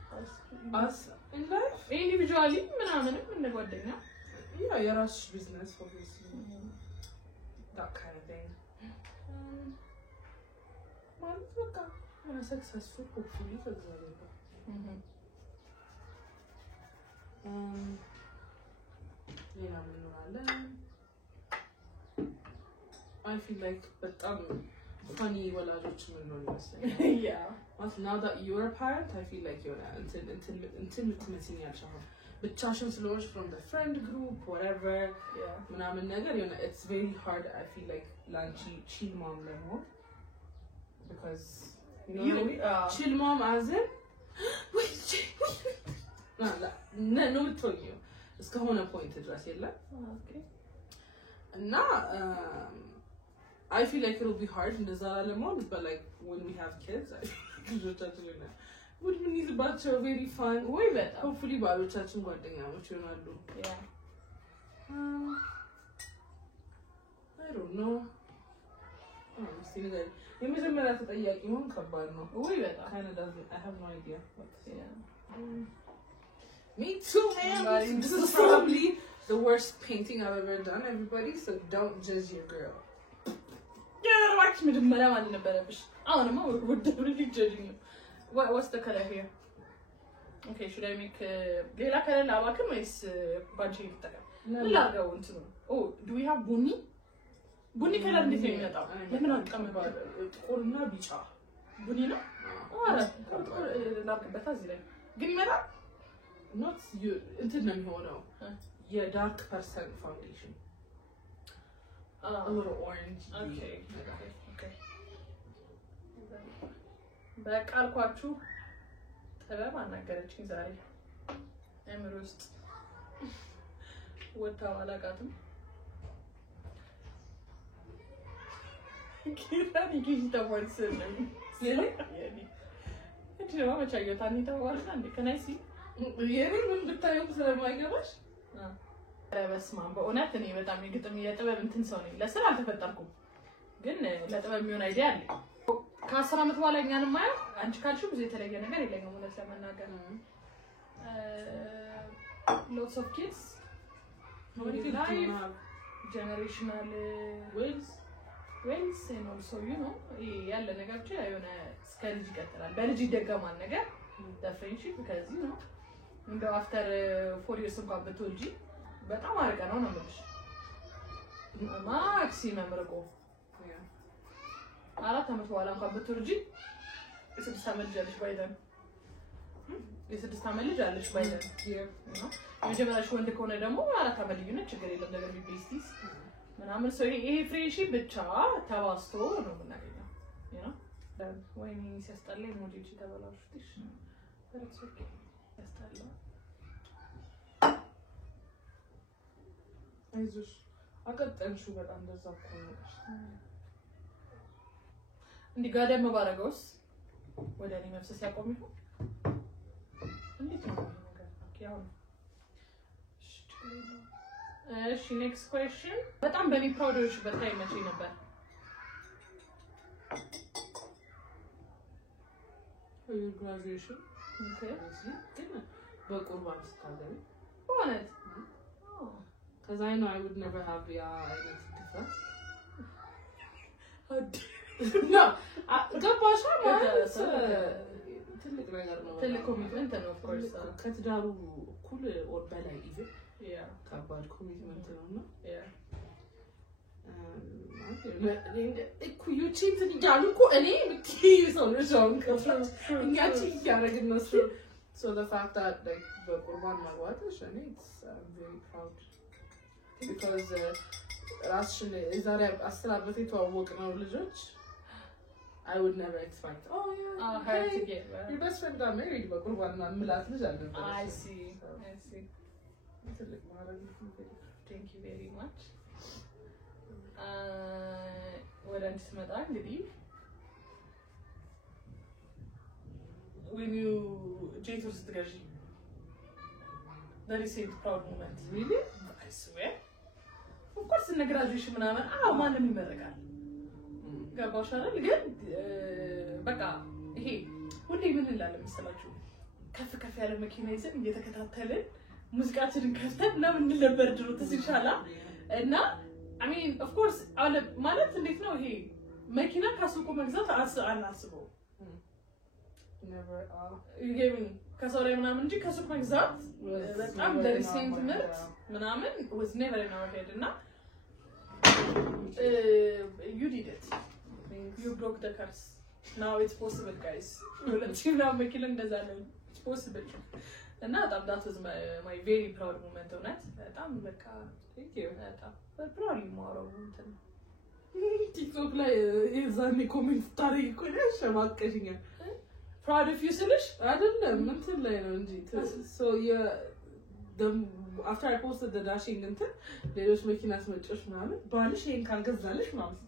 us in life individually ምናምንም እንደጓደኛ yeah your business obviously that kind of thing ማለት በቃ successful hopefully ከዛሬ ሌላ ምን እንላለን I feel like በጣም funny ወላጆች ምን ነው ይመስለኛል yeah but now that you're a parent I feel like you're እንትን ምትመስኛለሽ አሁን ብቻሽን ስለሆንሽ from the friend group whatever yeah ምናምን ነገር you know it's very hard I feel like ላንቺ chill mom ለመሆን because you know chill mom as in no ምትሆኚው እስከሆነ point ድረስ የለም okay እና I feel like it'll be hard እንደዛ ለመሆን but like when we have kids ልጆቻችን would we need about your very fun ወይ በጣም hopefully ባሎቻችን ጓደኛሞች ይሆናሉ I don't know honestly የመጀመሪያ ተጠያቂ ሆን ከባድ ነው ወይ በጣም kind of doesn't I have no idea me too man this is probably the worst painting I've ever done everybody so don't judge your girl watch መጀመሪያ ማለት ነበረብሽ አሁንማ would really judging you what's the color here okay should I make ሌላ ከለር ላባክም ወይስ ባንቺ ልጠቀም ላጋው እንትኑ oh do we have ቡኒ ከለር እንዴት ነው የሚመጣው ለምን አንቀምባው ጥቁርና ቢጫ ቡኒ ነው አረ ጥቁር ላብከበታ እዚህ ላይ ግን ይመጣል not you እንትን ነው የሚሆነው የዳርክ ፐርሰን ፋውንዴሽን a little orange okay በቃ አልኳችሁ ጥበብ አናገረችኝ ዛሬ አእምሮ ውስጥ ወጣው አላቃትም ኪራኒ ኪጂ ተወልሰልኝ ስለዚህ እቺ ነው መቻየው ታኒ ተዋልታ እንዴ ከናይሲ የኔ ምን ብታየው ስለማይገባሽ በስማም በእውነት እኔ በጣም የግጥም የጥበብ እንትን ሰው ነኝ ለስራ አልተፈጠርኩም ግን ለጥበብ የሚሆን አይዲያ አለ ከ10 አመት በኋላ እኛን ማየው አንቺ ካልሽው ብዙ የተለየ ነገር የለኝም ማለት ለመናገር lots of kids life generational ways and also you know ያለ ነገር ብቻ የሆነ ስከልጅ ይቀጥላል በልጅ ይደገማል ነገር the friendship because you know እንደው after 4 years እንኳን ብትወልጂ በጣም አርቀ ነው ነው ማለት ማክሲመም ርቆ 4 አመት በኋላ እንኳን ብትወልጂ የ6 አመት ልጅ አለሽ ባይደን የ6 አመት ልጅ አለሽ ባይደን የመጀመሪያሽ ወንድ ከሆነ ደግሞ 4 አመት ልዩነት ችግር የለም ነገር ቢስቲስ ምናምን ሰው ይሄ ፍሬንድሺፕ ብቻ ተባስቶ ነው የምናገኘው you know ወይኔ ሲያስጠላኝ ሞዴል ተበላሽትሽ በረክሶ ያስጠላ አይዞሽ አቀጠንሹ በጣም እንደዛ እኮ ነው እንዴ ጋደም ባረገውስ ወደ እኔ መፍሰስ ያቆም ይሁን እንዴት ነው ነገር ያው እሺ next question በጣም በኔ ፕሮዳክት በታይ መቼ ነበር your graduation okay በቁርባን ስታገቢ በእውነት because I know I would never have the identity no ገባሽ ማለት ትልቅ ነገር ነው ትልቅ ኮሚትመንት ነው of course ከትዳሩ እኩል or በላይ even ከባድ ኮሚትመንት ነውና እኩ ዩቲዩብ ትንጃሉ እኮ እኔ ምትይ ሰው ነው እኛቺ ያረግን ነው so the fact that like በቁርባን ማግባትሽ እኔ I'm very proud because ራስሽን የዛሬ 10 አመት የተዋወቅነው ልጆች I would never expect her to get your best friend got married በቁርባን ምላት ልጅ አልነበረ I see thank you very much ወደ አንቺ ስመጣ እንግዲህ when you ጄቶስ ስትገዢ very same proud moment really I swear of course in graduation ምናምን ማንም ይመረቃል ገባሽ አይደል ግን በቃ ይሄ ሁሌ ምን እንላለን መሰላችሁ ከፍ ከፍ ያለ መኪና ይዘን እየተከታተልን ሙዚቃችንን ከፍተን ለምን ነበር ድሮ ተስይሻላ እና I mean of course አለ ማለት እንዴት ነው ይሄ መኪና ካሱቁ መግዛት አናስበው never you gave me ከሰው ላይ ምናምን እንጂ ከሱቁ መግዛት በጣም ለሪሴንት ምርት ምናምን was never in our head እና you did it you broke the curse now it's possible guys let's see now መኪና እንደዛ ነው it's possible እና that was my very proud moment እውነት በጣም በቃ thank you በጣም proudly ማውራው እንትን ቲክቶክ ላይ የዛኔ ኮሜንት ታሪክ እኮ ነው ሸማቀሽኛል proud of you ስልሽ አይደለም እንትን ላይ ነው እንጂ so after I posted the dashing እንትን ሌሎች መኪና ስመጭሽ ምናምን ባልሽ ይሄን ካልገዛልሽ ምናምን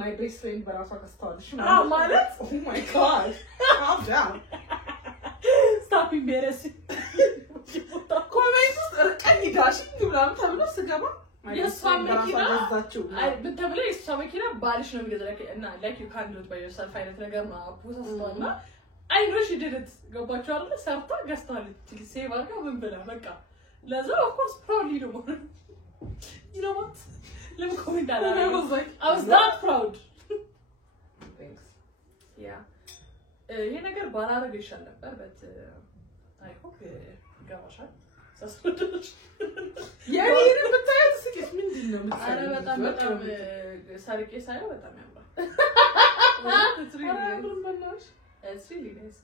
my best friend በራሷ ከስተዋልሽ ማለት oh my god calm down በጣም ይመረስ ኮሜንት ውስጥ እርቀኝ ዳሽንግ ምናምን ተብሎ ስገባ የእሷ መኪና ብትብለ የእሷ መኪና ባልሽ ነው የሚገዛው እና like you can't do it by yourself አይነት ነገር ነው አፖስታውና I know she did it ገባችሁ አይደል ሰርታ ገዝታለች ሴቭ አድርጋ ምን ብላ በቃ ለዛ of course proudly ነው you know what let me comment that I was that proud thanks yeah ይሄ ነገር ባላረገ ይሻል ነበር but I hope ገባሻል ሳስወደድሽ የኔን ብታያት ስቄት ምንድነው አረ በጣም ሳርቄ ሳይው በጣም ያምራል it's really nice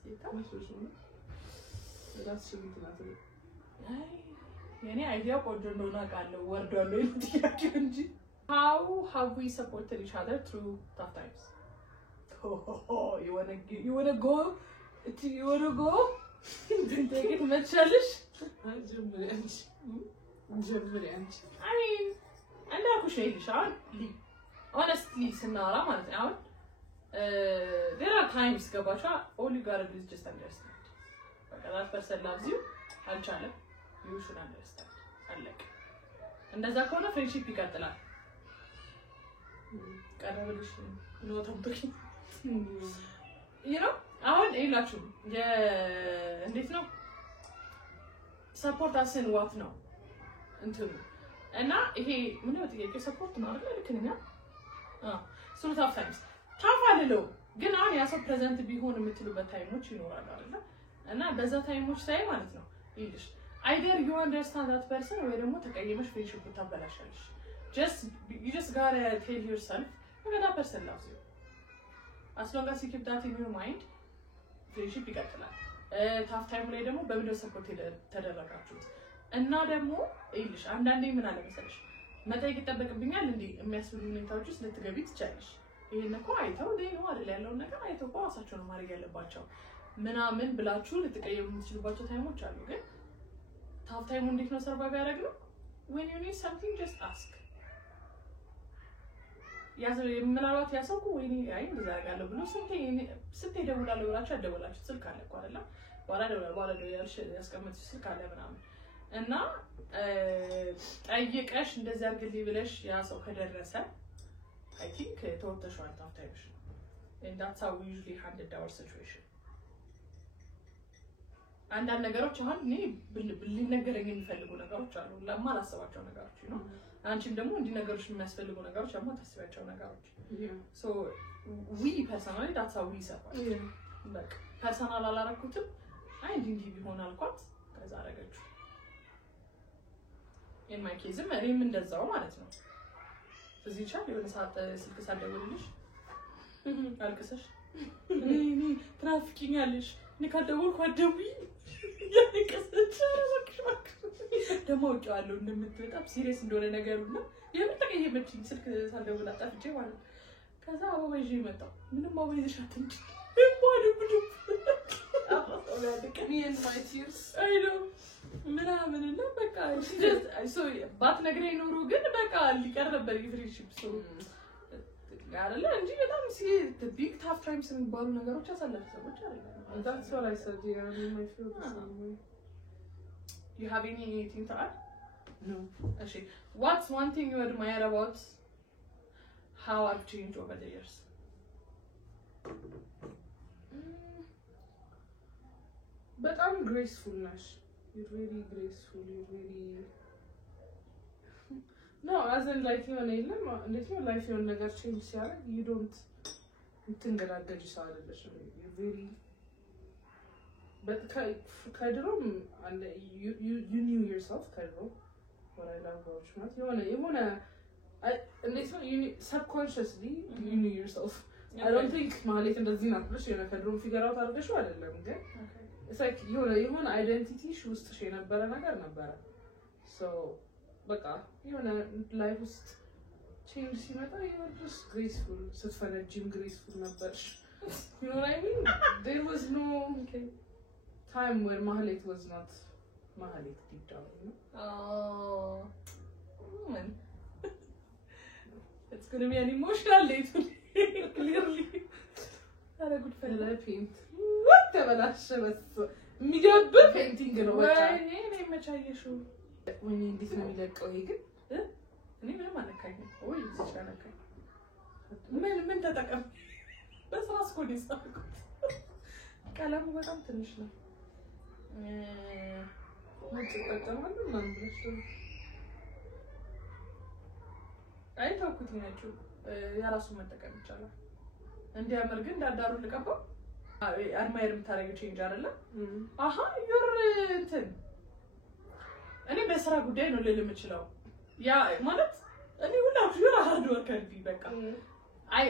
that's really good የኔ አይዲያ ቆንጆ እንደሆነ አውቃለሁ ወርዷል ወይ ጥያቄው እንጂ how have we supported each other through tough times you wanna go take it መቻለሽ ጀምሪያንቺ I mean እንዳልኩሽ ይልሻል honestly ስናወራ ማለት ነው አሁን there are times ገባሻ all you gotta do is just understand በቃ that person loves you አልቻለም you should understand አለቀ እንደዛ ከሆነ ፍሬንድሺፕ ይቀጥላል ቀረብልሽ ነው ተምቶኪ you know አሁን ይላችሁ እንዴት ነው support us in what ነው እንትኑ እና ይሄ ምን ነው ጥያቄ support ነው አይደል ልክኛ so tough times tough አይደለም ግን አሁን ያ ሰው ፕሬዘንት ቢሆን የምትሉበት ታይሞች ይኖራሉ አይደል እና በዛ ታይሞች ሳይ ማለት ነው ይልሽ either you understand that person ወይ ደግሞ ተቀየመሽ ፍሬንድሺፕ ታበላሻለሽ you just gotta tell yourself that person loves you as long as you keep that in your mind ፍሬንድሺፕ ይቀጥላል ታፍ ታይም ላይ ደግሞ በቪዲዮ ሰፖርት ተደረጋችሁት እና ደግሞ ይልሽ አንዳንዴ ምን አለ መሰለሽ መጠየቅ ይጠበቅብኛል እንዴ የሚያስብሉ ሁኔታዎች ውስጥ ልትገቢ ትችያለሽ ይሄን እኮ አይተው ነው አይደል ያለው ነገር አይተው ራሳቸው ነው ማድረግ ያለባቸው ምናምን ብላችሁ ልትቀየሙ የምትችሉባቸው ታይሞች አሉ ግን ታፍ ታይሙ እንዴት ነው ሰርቫይቭ ያደርገው when you need something just ask ያዘው የምናልባት ያሰውኩ ወይኔ አይ እንደዛ ያጋለው ብሎ ስንቴ ደውላለሁ ብላችሁ አደወላችሁ ስልክ አለ እኮ አይደል ባላ ደውያልሽ ያስቀመጥሽ ስልክ አለ ምናምን እና ጠይቀሽ እንደዛ አድርግልኝ ብለሽ ያ ሰው ከደረሰ I think ተወጥተሻል ታፍ ታይምሽ and that's how we usually handle our situation አንዳንድ ነገሮች አሁን እኔ ሊነገረኝ የሚፈልጉ ነገሮች አሉ ለማላሰባቸው ነገሮች ነው አንቺም ደግሞ እንዲ ነገሮች የሚያስፈልጉ ነገሮች ደግሞ ታስቢያቸው ነገሮች so we personally that's how we survive like personal አላረኩትም አይ እንዲ ቢሆን አልኳት ከዛ አረጋችሁ in my case እኔም እንደዛው ማለት ነው እዚህ ቻል የሆነ ሰዓት ስልክ ሳደውልልሽ አልቅሰሽ እኔ ትራፊኪንግ ያለሽ እኔ ካደወልኩ አደውይ ያልቅሰሽ ደግሞ ወጣለሁ እንደምትጣብ ሲሪየስ እንደሆነ ነገሩና የምትቀየመችኝ ስልክ ሳልደውል አጣፍቼ ማለት ከዛ አበባ ይዤ መጣሁ ምንም አበባ ይዘሽ አትንጭ ባዱብዱ me and my tears I know ምናምን እና በቃ so ባት ነገረኝ ኖሮ ግን በቃ ሊቀር ነበር ፍሬንድሺፕ so ያረለ እንጂ በጣም the big tough times የሚባሉ ነገሮች አሳለፈ ሰዎች አይደለም that's what I said yeah I mean my feel the same way you have anything to add no actually what's one thing you admire about how I've changed over the years በጣም graceful ነሽ you're really graceful you're really no as in like የሆነ የለም እንዴት ነው ላይፍ የሆነ ነገር change ሲያደርግ you don't ትንገዳገጂ ሰው አይደለሽም you're very but ከድሮም you knew yourself ከድሮ what I love about you የሆነ እንዴት ነው subconsciously you knew yourself I don't think ማለት እንደዚህ ናት ብለሽ የሆነ ከድሮም ፊገር አውት አድርገሽው አይደለም ግን it's like የሆነ አይደንቲቲ ውስጥሽ የነበረ ነገር ነበረ so በቃ የሆነ ላይፍ ውስጥ change ሲመጣ you're just graceful ስትፈነጂም graceful ነበርሽ you know what I mean there was no time where Mahalet was not Mahalet deep down you know man it's going to be an emotional later clearly had a good friend I paint what ተበላሽ የሚገብር ፔንቲንግ ነው በቃ ወይኔ እኔ መቻየሽው ወይኔ እንዴት ነው የሚለቀው ይሄ ግን እኔ ምንም አልነካኝም ወይ እዚህ አልነካኝ ምን ተጠቀም በስራስ ኮድ ይሳልኩት ቀለሙ በጣም ትንሽ ነው ሙጭ ተጠቀማሉ ምናምን ብለሽ አይ ታውቁት ናችሁ የራሱ መጠቀም ይቻላል እንዲያምር ግን ዳዳሩ ልቀባው አድማየር የምታደርገው ቼንጅ አይደለም አሃ ዩር እንትን እኔ በስራ ጉዳይ ነው ልል የምችለው ያ ማለት እኔ ሁላችሁ ሃርድ ወርክ አድርጊ በቃ አይ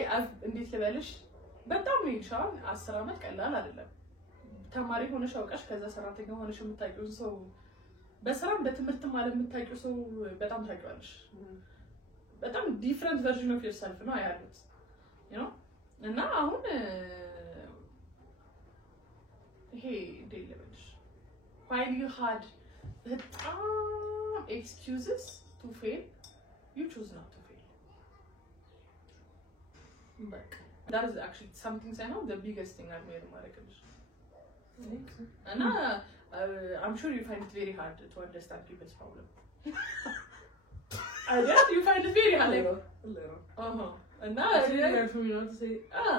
እንዴት ልበልሽ በጣም ይሻል 10 አመት ቀላል አይደለም ተማሪ ሆነሽ አውቀሽ ከዛ ሰራተኛ ሆነሽ የምታውቂው ሰው በስራም በትምህርት ማለት የምታውቂው ሰው በጣም ታውቂዋለሽ በጣም ዲፈረንት ቨርዥን ኦፍ yourself ነው ያሉት you know እና አሁን ይሄ እንዴት ልበልሽ while you had በጣም excuses to fail you choose not to fail but that is actually something I know the biggest thing I've made ማረክልሽ እና I'm sure you find it very hard to understand people's problem I guess you find it very hard and now it's really hard for me not to say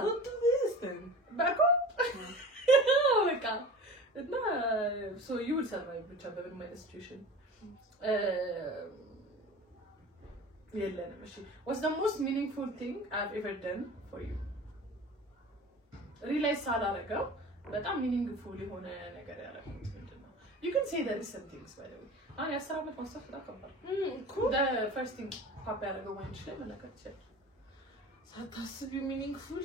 don't do this then back up like no so you will survive whichever in my situation what's the most meaningful thing I've ever done for you realize ሳላረገው በጣም meaningful የሆነ ነገር ያደረኩት ምንድነው you can say that is some things by the way አሁን የ10 አመት ማስተር ተቀበል the first thing ፓፓ ያደረገው ወንጭ ላይ መለከት ይችላል ሳታስቢ meaningful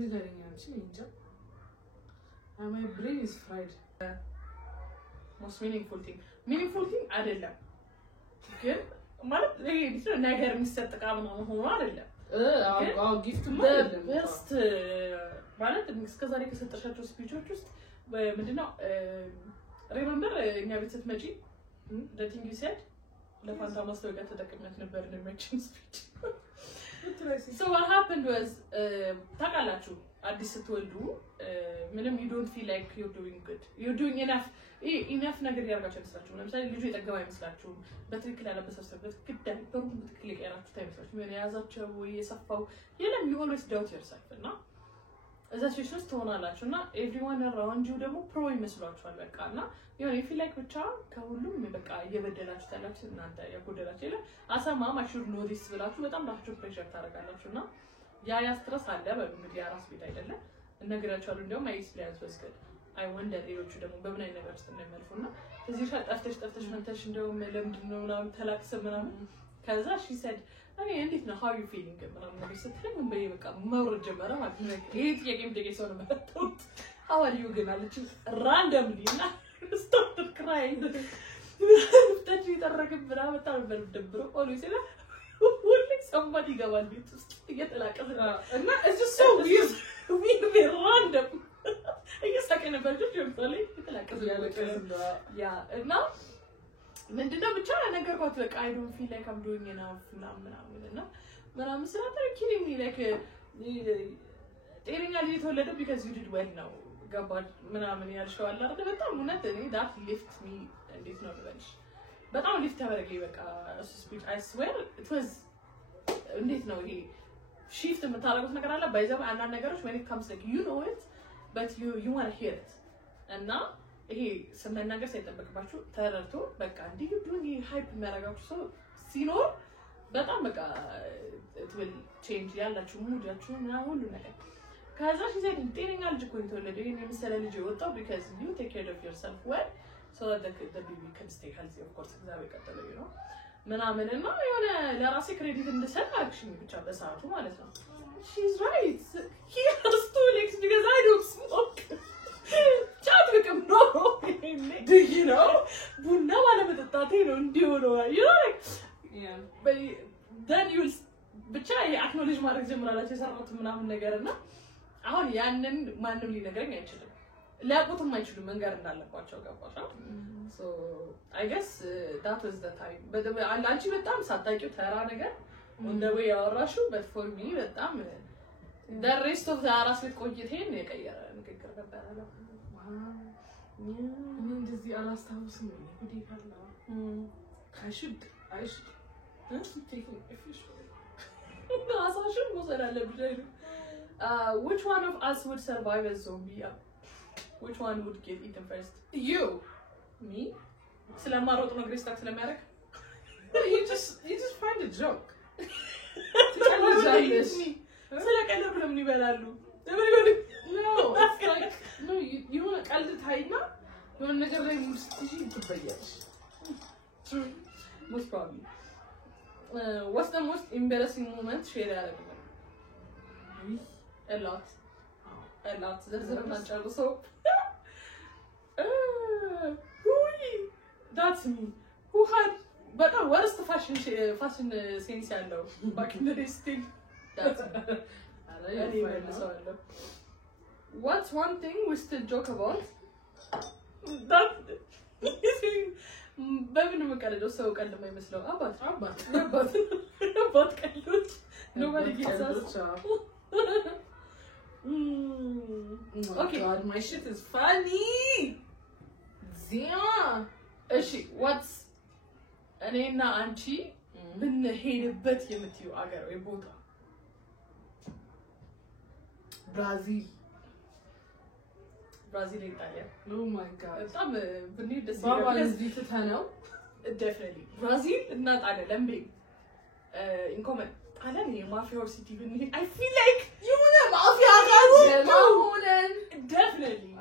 ንገረኝ አንቺ እንጃ my brain is fried most meaningful thing አይደለም ግን ማለት ይሄ ነገር የሚሰጥ ቃል ነው ሆኖ አይደለም አዎ ጊፍት ማለት በስት ማለት እስከዛሬ ከሰጠሻቸው ስፒቾች ውስጥ ምንድነው ሪሜምበር እኛ ቤት ስትመጪ the thing you said ለፋንታ ማስታወቂያ ተጠቅመት ነበር ለመችን ስፒች so what happened was ታውቃላችሁ አዲስ ስትወልዱ ምንም you don't feel like you're doing good you're doing enough ነገር ያርጋችሁ አይመስላችሁም ለምሳሌ ልጁ የጠገባ አይመስላችሁም በትክክል ያለበሰበት ግዳይ በሩን በትክክል ያራችሁ ታይመስላችሁ ምን ያዛቸው የሰፋው የለም you always doubt yourself እና እዛ ሲስተም ትሆናላችሁና everyone around you ደግሞ ፕሮ ይመስላችኋል በቃና you feel like ብቻ ከሁሉም በቃ እየበደላችሁ ታላችሁ እናንተ ያጎደላችሁ የለም አሳማም I should know this ብላችሁ በጣም ራሳችሁ ፕሬሸር ታደርጋላችሁና ያ ስትረስ አለ በእንግዲህ አራስ ቤት አይደለም እነግራችኋለሁ እንደውም my experience was good I wonder ሌሎቹ ደግሞ በምን አይነት ነገር ውስጥ እንደሚያልፉና እዚህ ጠፍተሽ መንተሽ እንደውም ለምንድነው ምናምን ተላክሰ ምናምን ከዛ she said እኔ እንዴት ነው how you feeling ምናምን ነገር ስትለኝ በቃ መውረድ ጀመረ ማለት ነው ይሄ ጥያቄም ደቂቃ ሰው ነው መጣሁት how are you ግን አለች randomly እና started crying that you ተረከብ ምናምን በጣም ደብሮ always ይላል ሁሌ somebody ገባል ቤት ውስጥ እየተላቀሰ እና it's just so weird random እየሳቀኝ ነበር ልጅ ይወጣል የተላቀሰ ያ እና ምንድነው ብቻ ነገርኳት በቃ I don't feel like I'm doing enough ምናምን ስላጠረ killing me like ጤነኛ ልጅ ተወለደ because you did well ነው ገባል ምናምን ያልሽው አለ አይደል በጣም እውነት እኔ that lift me እንዴት ነው ልበልሽ በጣም lift ያደረገኝ በቃ speech I swear it was እንዴት ነው ይሄ shift የምታደርጉት ነገር አለ ባይዘው አንዳንድ ነገሮች when it comes like you know it but you want to hear it እና ይሄ ስመናገር ሳይጠበቅባችሁ ተረድቶ በቃ እንዲህ ዱንግ ሃይፕ የሚያደርጋችሁ ሰው ሲኖር በጣም በቃ it will change ያላችሁ ሙዳችሁ እና ሁሉ ነገር ከዛ ሲዘን ጤነኛ ልጅ እኮ የተወለደ ይሄን የመሰለ ልጅ የወጣው because you take care of yourself well so that the baby can stay healthy of course እግዚአብሔር ቀጠለው you know ምናምን እና የሆነ ለራሴ ክሬዲት እንድሰጥ አክሽን ብቻ በሰዓቱ ማለት ነው she's right he has to legs because I don't smoke chat become no do you know ቡና ማለት መጠጣቴ ነው እንዲሁ ነው you know like yeah but then you ብቻ አክኖሌጅ ማድረግ ጀምራላችሁ የሰራሁት ምናምን ነገርና አሁን ያንን ማንንም ሊነግረኝ አይችልም ሊያውቁት የማይችሉ መንገር እንዳለባቸው ገባሽ? So I guess that was the time. But አንቺ በጣም ሳታውቂው ተራ ነገር እንደው ያወራሽው but for me በጣም the rest of the አራስ ቤት ቆይቴን የቀየረ ንግግር ነበር አለ። እንደዚህ አላስታውስም ነው ጉዴ ካላ I should take a fish አሳሽን መውሰድ አለብሽ አይደል? Which one of us would survive as zombie? Which one would get eaten first? You. Me? ስለማሮጥ ነው ግሬስ ታክ ስለሚያደርግ? You just find a joke. ስለቀለብ ለምን ይበላሉ? No, it's like no, you want to ቀልድ ታይና የሆነ ነገር ላይ ሙስጥጂ ትበያለሽ. True. Most probably. What's the most embarrassing moment share ያደረገው? A lot. ዘርዘርና ጨርሶ that's me. Who had በጣም worst fashion sense ያለው back in the day still. That's me. What's one thing we still joke about? That በምን መቀለደው ሰው ቀልድ የማይመስለው አባት ቀልዶች nobody gets us. Okay, God, my shit is funny. Damn. እሺ what's እኔና አንቺ ብንሄድበት የምትዩ አገር ወይ ቦታ? Brazil, ኢጣሊያ. oh my God. በጣም ብንሄድ ደስ ባባ ይላል. እዚህ ትተነው Definitely Brazil እና ጣሊያን ለምቤ ኢንኮመን ጣሊያን የማፊያ ሲቲ ብንሄድ I feel like የሆነ ማፊያ ጋር ሆነን definitely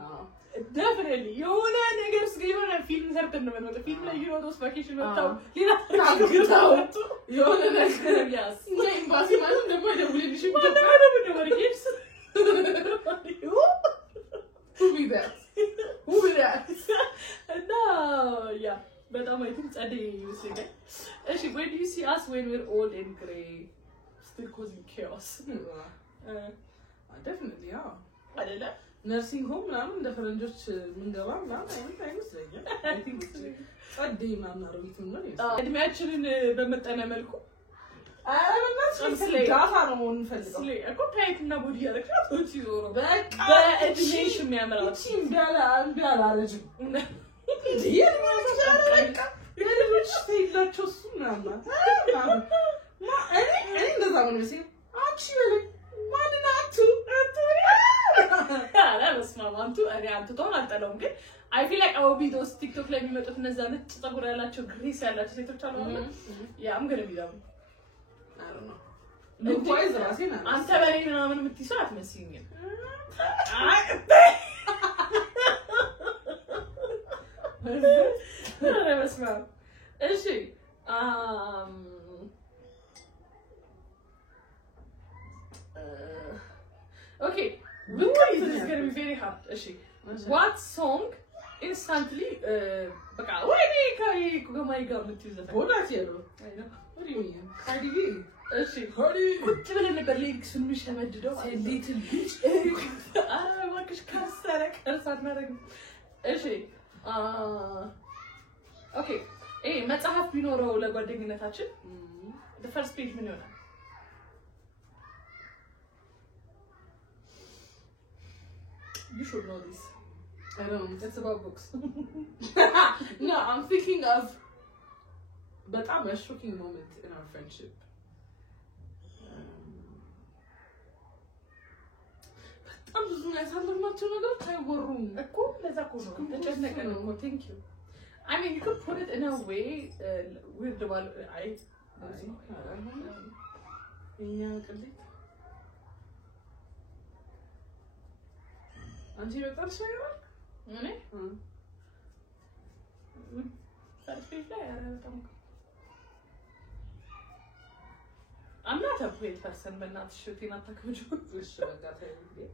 የሆነ ነገር የሆነ ፊልም ሰርተን ነው የምንመጣው። ፊልም ላይ ዩሮስ ቫኬሽን መጣው ሌላ ታግታው የሆነ ነገር ያስ እኛ ኤምባሲ ማለት ደግሞ ይደውልልሽ who be that no yeah በጣም አይተን ጸደይ ይመስለኛል። እሺ when do you see us when we're old and gray still causing chaos? definitely yeah አይደለ nursing home ምናምን እንደ ፈረንጆች ምንገባ ምናምን አይመስለኝም። I think ጸደይ ምናምን አሮጊት ነው እድሜያችንን በመጠነ መልኩ ዳታ ነው የምንፈልገው እኮ ታይትና ቦዲ ያደረግሻት ወጪ ዞሮ በቃ በእድሜሽ የሚያምራው እቺ እንዳላ አላረጅም የልጆች ተይላቸው እሱ ምናምን እኔ እንደዛ ነው መሰለኝ። አንቺ በለኝ ማንን አንቱ ለመስማማንቱ እኔ አንቱቶን አልጠለውም ግን I feel like I will be those TikTok ላይ የሚመጡት እነዛ ነጭ ፀጉር ያላቸው ግሬስ ያላቸው ሴቶች አሉ አይደል? I'm going to be them. I don't know. ሉክዋይዝ ራሴን አንተ በላይ ምናምን የምትይሰው አትመስይኝም። ለመስማም እሺ okay this is going to be very hard. እሺ what song instantly በቃ ወይኔ ከማይ ጋር የምትይዘው ቦዳት ያለው what do you mean Cardi B እሺ ቁጭ ብለን ነበር ሊሪክሱን ምሽመድደው ሊትል ቢች እባክሽ ከርሳት ማድረግ እሺ ኦኬ መጽሐፍ ቢኖረው ለጓደኝነታችን the first page ምን ይሆናል? You should know this. I don't. It's about books. No, I'm thinking of በጣም a shocking moment in our friendship. በጣም ብዙ ያሳለፍናቸው ነገሮች አይወሩም እኮ ለዛ እኮ ነው ተጨነቀን እኮ thank you. I mean you could put it in a way with the እኛ ቅልት አንቺ በጣም ሻይራል እኔ ፈርፍሽ ላይ አረጋግጠው I'm not a great person በእናትሽ ጤና ታከብጁ እሺ በቃ ታይልኝ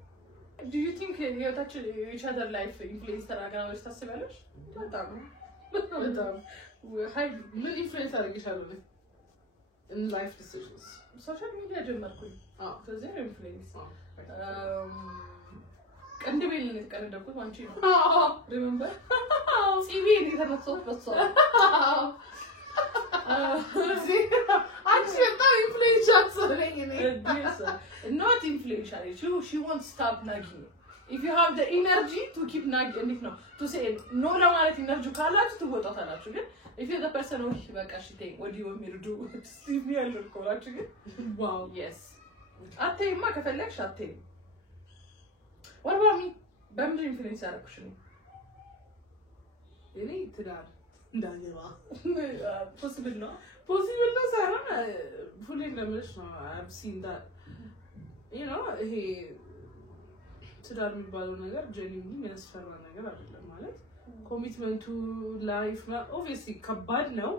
Do you think ህይወታችን each other life influence ተራጋዎች ታስባለሽ? በጣም ሃይ ምን ኢንፍሉዌንስ አድርገሻለሁ in life decisions ሶሻል ሚዲያ ጀመርኩኝ ስለዚህ ኢንፍሉዌንስ ቀንድ ቤልን የተቀነደኩት አንቺ ነው remember ሲቪ እንዲተነሳው በሷ actually not influential ስለኝ ነው not influential she won't stop nagging you. If you have the energy to keep nagging to say no ለማለት energy ካላችሁ ትወጣታላችሁ ግን if you're the person who በቃ እሺ ተይ what do you want me to do see me አልኩላችሁ ግን wow yes አትይማ ከፈለግሽ አትይ what about me በምን ኢንፍሉዌንስ ያደረኩሽ ነው የኔ ትዳር እንዳገባ possible ነው ሳይሆን ሁሌ እንደምልሽ ነው I've seen that you know ይሄ ትዳር የሚባለው ነገር genuinely የሚያስፈራ ነገር አይደለም ማለት commitment to life obviously ከባድ ነው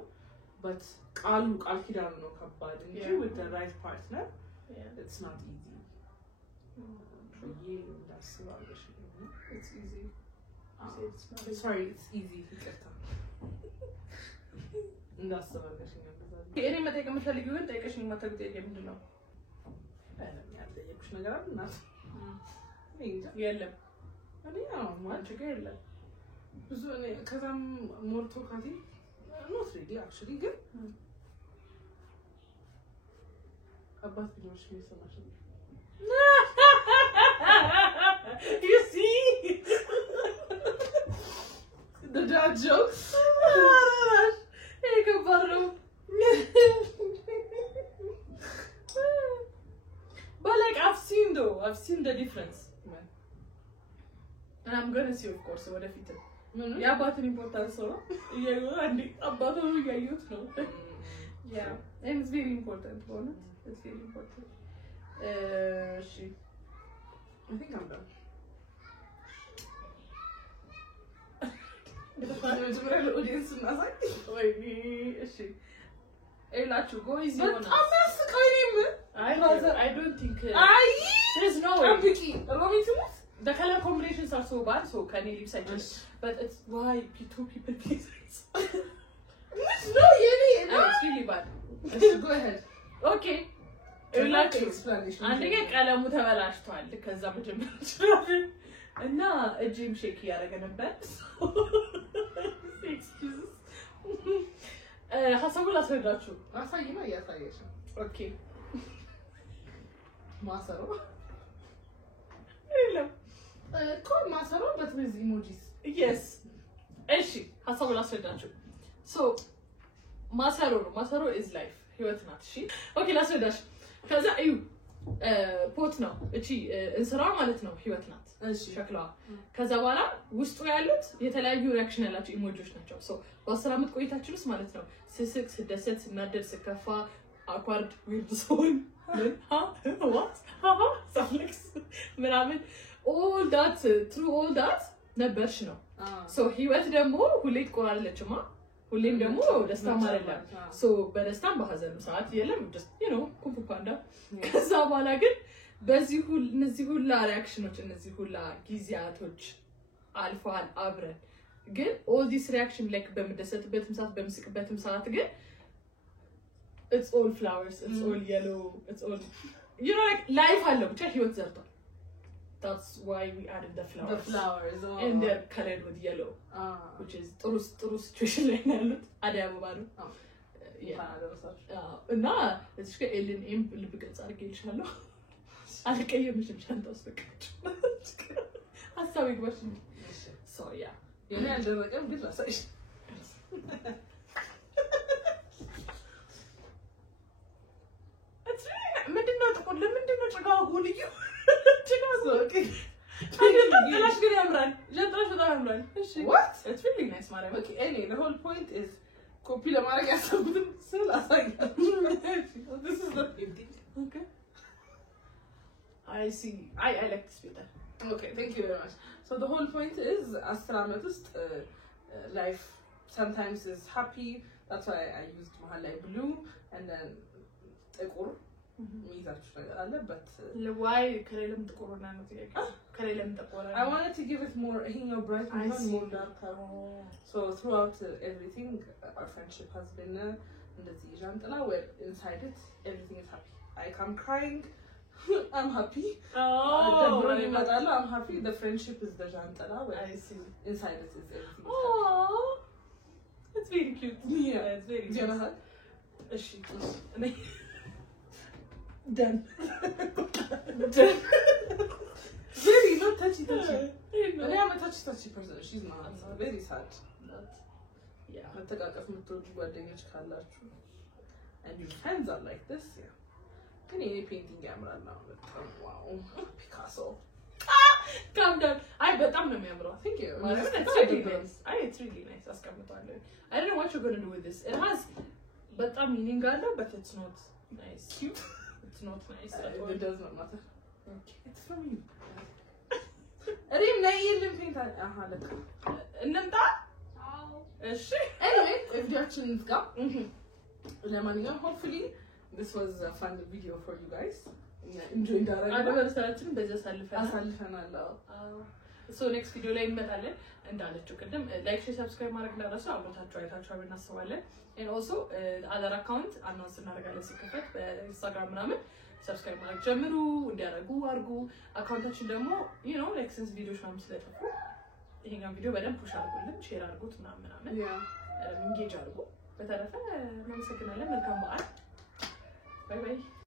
but ቃል ኪዳኑ ነው ከባድ እንጂ with the right partner it's not easy that's it's easy sorry it's easy እንዳስባለሽ እኔ መጠየቅ የምፈልገው ግን ጠይቀሽኝ የማታውቂው ጥያቄ ምንድን ነው? ያልጠየኩሽ ነገር አለ እና የለም እኔ አንቺ ጋር የለም ብዙ እኔ ከዛም ሞርቶ ካቲ not really actually ግን አባት ቢኖርሽ የሚሰማሽ you see the dad jokes hey kabaro but like I've seen the difference and I'm going to see of course what if it ya abatin important so yeah and abatu yayut no yeah and it's very important one it's very important she I think I'm done the audience እናሳይ ወይ እሺ ኤላችሁ go easy on us በጣም ያስቀይም I don't think አይ there's no way አብቂ ሮሚቱስ the color combinations are so bad so can you lips I just but it's why two people please no yeni no it's really bad go ahead okay ኤላችሁ አንደኛ ቀለሙ ተበላሽቷል ከዛ መጀመር ይችላል እና እጄም ሼክ ያደረገ ነበር excuses ሀሳቡን ላስረዳችሁ አሳይማ ያሳየሽ ኦኬ ማሰሮ የለም ኮል ማሰሮ but with emojis yes እሺ ሀሳቡን ላስረዳችሁ so ማሰሮ is life ህይወት ናት እሺ ኦኬ ላስረዳሽ ከዛ እዩ ፖት ነው እቺ እንስራ ማለት ነው ህይወት ናት እሺ ሸክላዋ ከዛ በኋላ ውስጡ ያሉት የተለያዩ ሪአክሽን ያላቸው ኢሞጂዎች ናቸው ሶ በ10 አመት ቆይታችን ውስጥ ማለት ነው ስስቅ ስደሰት ስናደድ ስከፋ አኳርድ ዊርድ ሶን what ሳፍለክስ ምናምን all that ነበርሽ ነው ሶ ህይወት ደግሞ ሁሌ ትቆራለችማ ሁሌም ደግሞ ደስታ ማለላ ሶ በደስታም በሐዘን ሰዓት የለም just you know ኩምፑ ፓንዳ ከዛ በኋላ ግን በዚህ ሁሉ እነዚህ ሁሉ ሪአክሽኖች እነዚህ ሁሉ ጊዜያቶች አልፈዋል አብረን ግን all this reaction like በመደሰትበትም ሰዓት በመስቅበትም ሰዓት ግን it's all flowers it's all yellow it's all you know like life አለው ብቻ ህይወት ዘርቷል that's why we added the flowers and they're colored with yellow which is ጥሩ situation ላይ ያሉት አዲስ አበባ ነው እና እዚህ ከኤልን ኤም ልብ ገጽ አድርጌልሻለሁ አልቀየምሽም ሻንጣ ውስጥ ሀሳብ ይግባሽ so yeah የኔ አልደረቀም ግን ላሳይሽ ምንድነው ጥቁር ለምንድነው ጭጋጉ ልዩ ጭጋጉ okay ጀንጥላሽ ግን ያምራል ጀንጥላሽ በጣም ያምራል እሺ what it's really nice ማርያም okay anyway the whole point is copy ለማድረግ ያሰብኩትን ስል አሳያለሁ this is the thing okay I see I like this better okay thank you very much so the whole point is after amat ust life sometimes is happy that's why I used mahalla blue and then ጥቁር ሚዛችሁ ነገር አለ but why ከሌለም ጥቁርና ነው ጥያቄ ከሌለም ጥቁር I wanted to give it more you bright and more darker so throughout everything our friendship has been እንደዚህ ጃንጥላ where inside it everything is happy I come crying I'm happy. Oh, I'm happy. The friendship is the jantala. I see. Inside it is everything. Oh, it's very cute. Yeah, it's very do you cute. know that? Done. Done. Very not touchy. No. I'm a touchy person. She's not. Very sad. Yeah. And your friends are like this, yeah. Any painting camera now. Wow. Picasso. Calm down. I bet I'm gonna remember. Thank you. It's really nice. It's really nice. I don't know what you're gonna do with this. It has but I'm meaning but it's not nice. Cute. It's not nice. It does not matter. Okay. It's from you. Reem Nail paint. Look. Anyway, if you actually got hopefully this was a fun video for you guys. Enjoy that. So next video ላይ እንመጣለን እንዳለችው ቅድም ላይክ ሼር ሰብስክራይብ ማድረግ እንዳትረሱ አብሮታችሁ አይታችሁ እናስባለን and also other account announce እናደርጋለን ሲከፈት በኢንስታግራም ምናምን ሰብስክራይብ ማድረግ ጀምሩ እንዲያደርጉ አድርጉ አካውንታችን ደግሞ you know like since videos ምናምን ስለጠፉ ይሄኛው ቪዲዮ በደንብ ፑሽ አድርጉልን ሼር አድርጉት ምናምን ኢንጌጅ አድርጉ በተረፈ እናመሰግናለን መልካም በዓል ባይ ባይ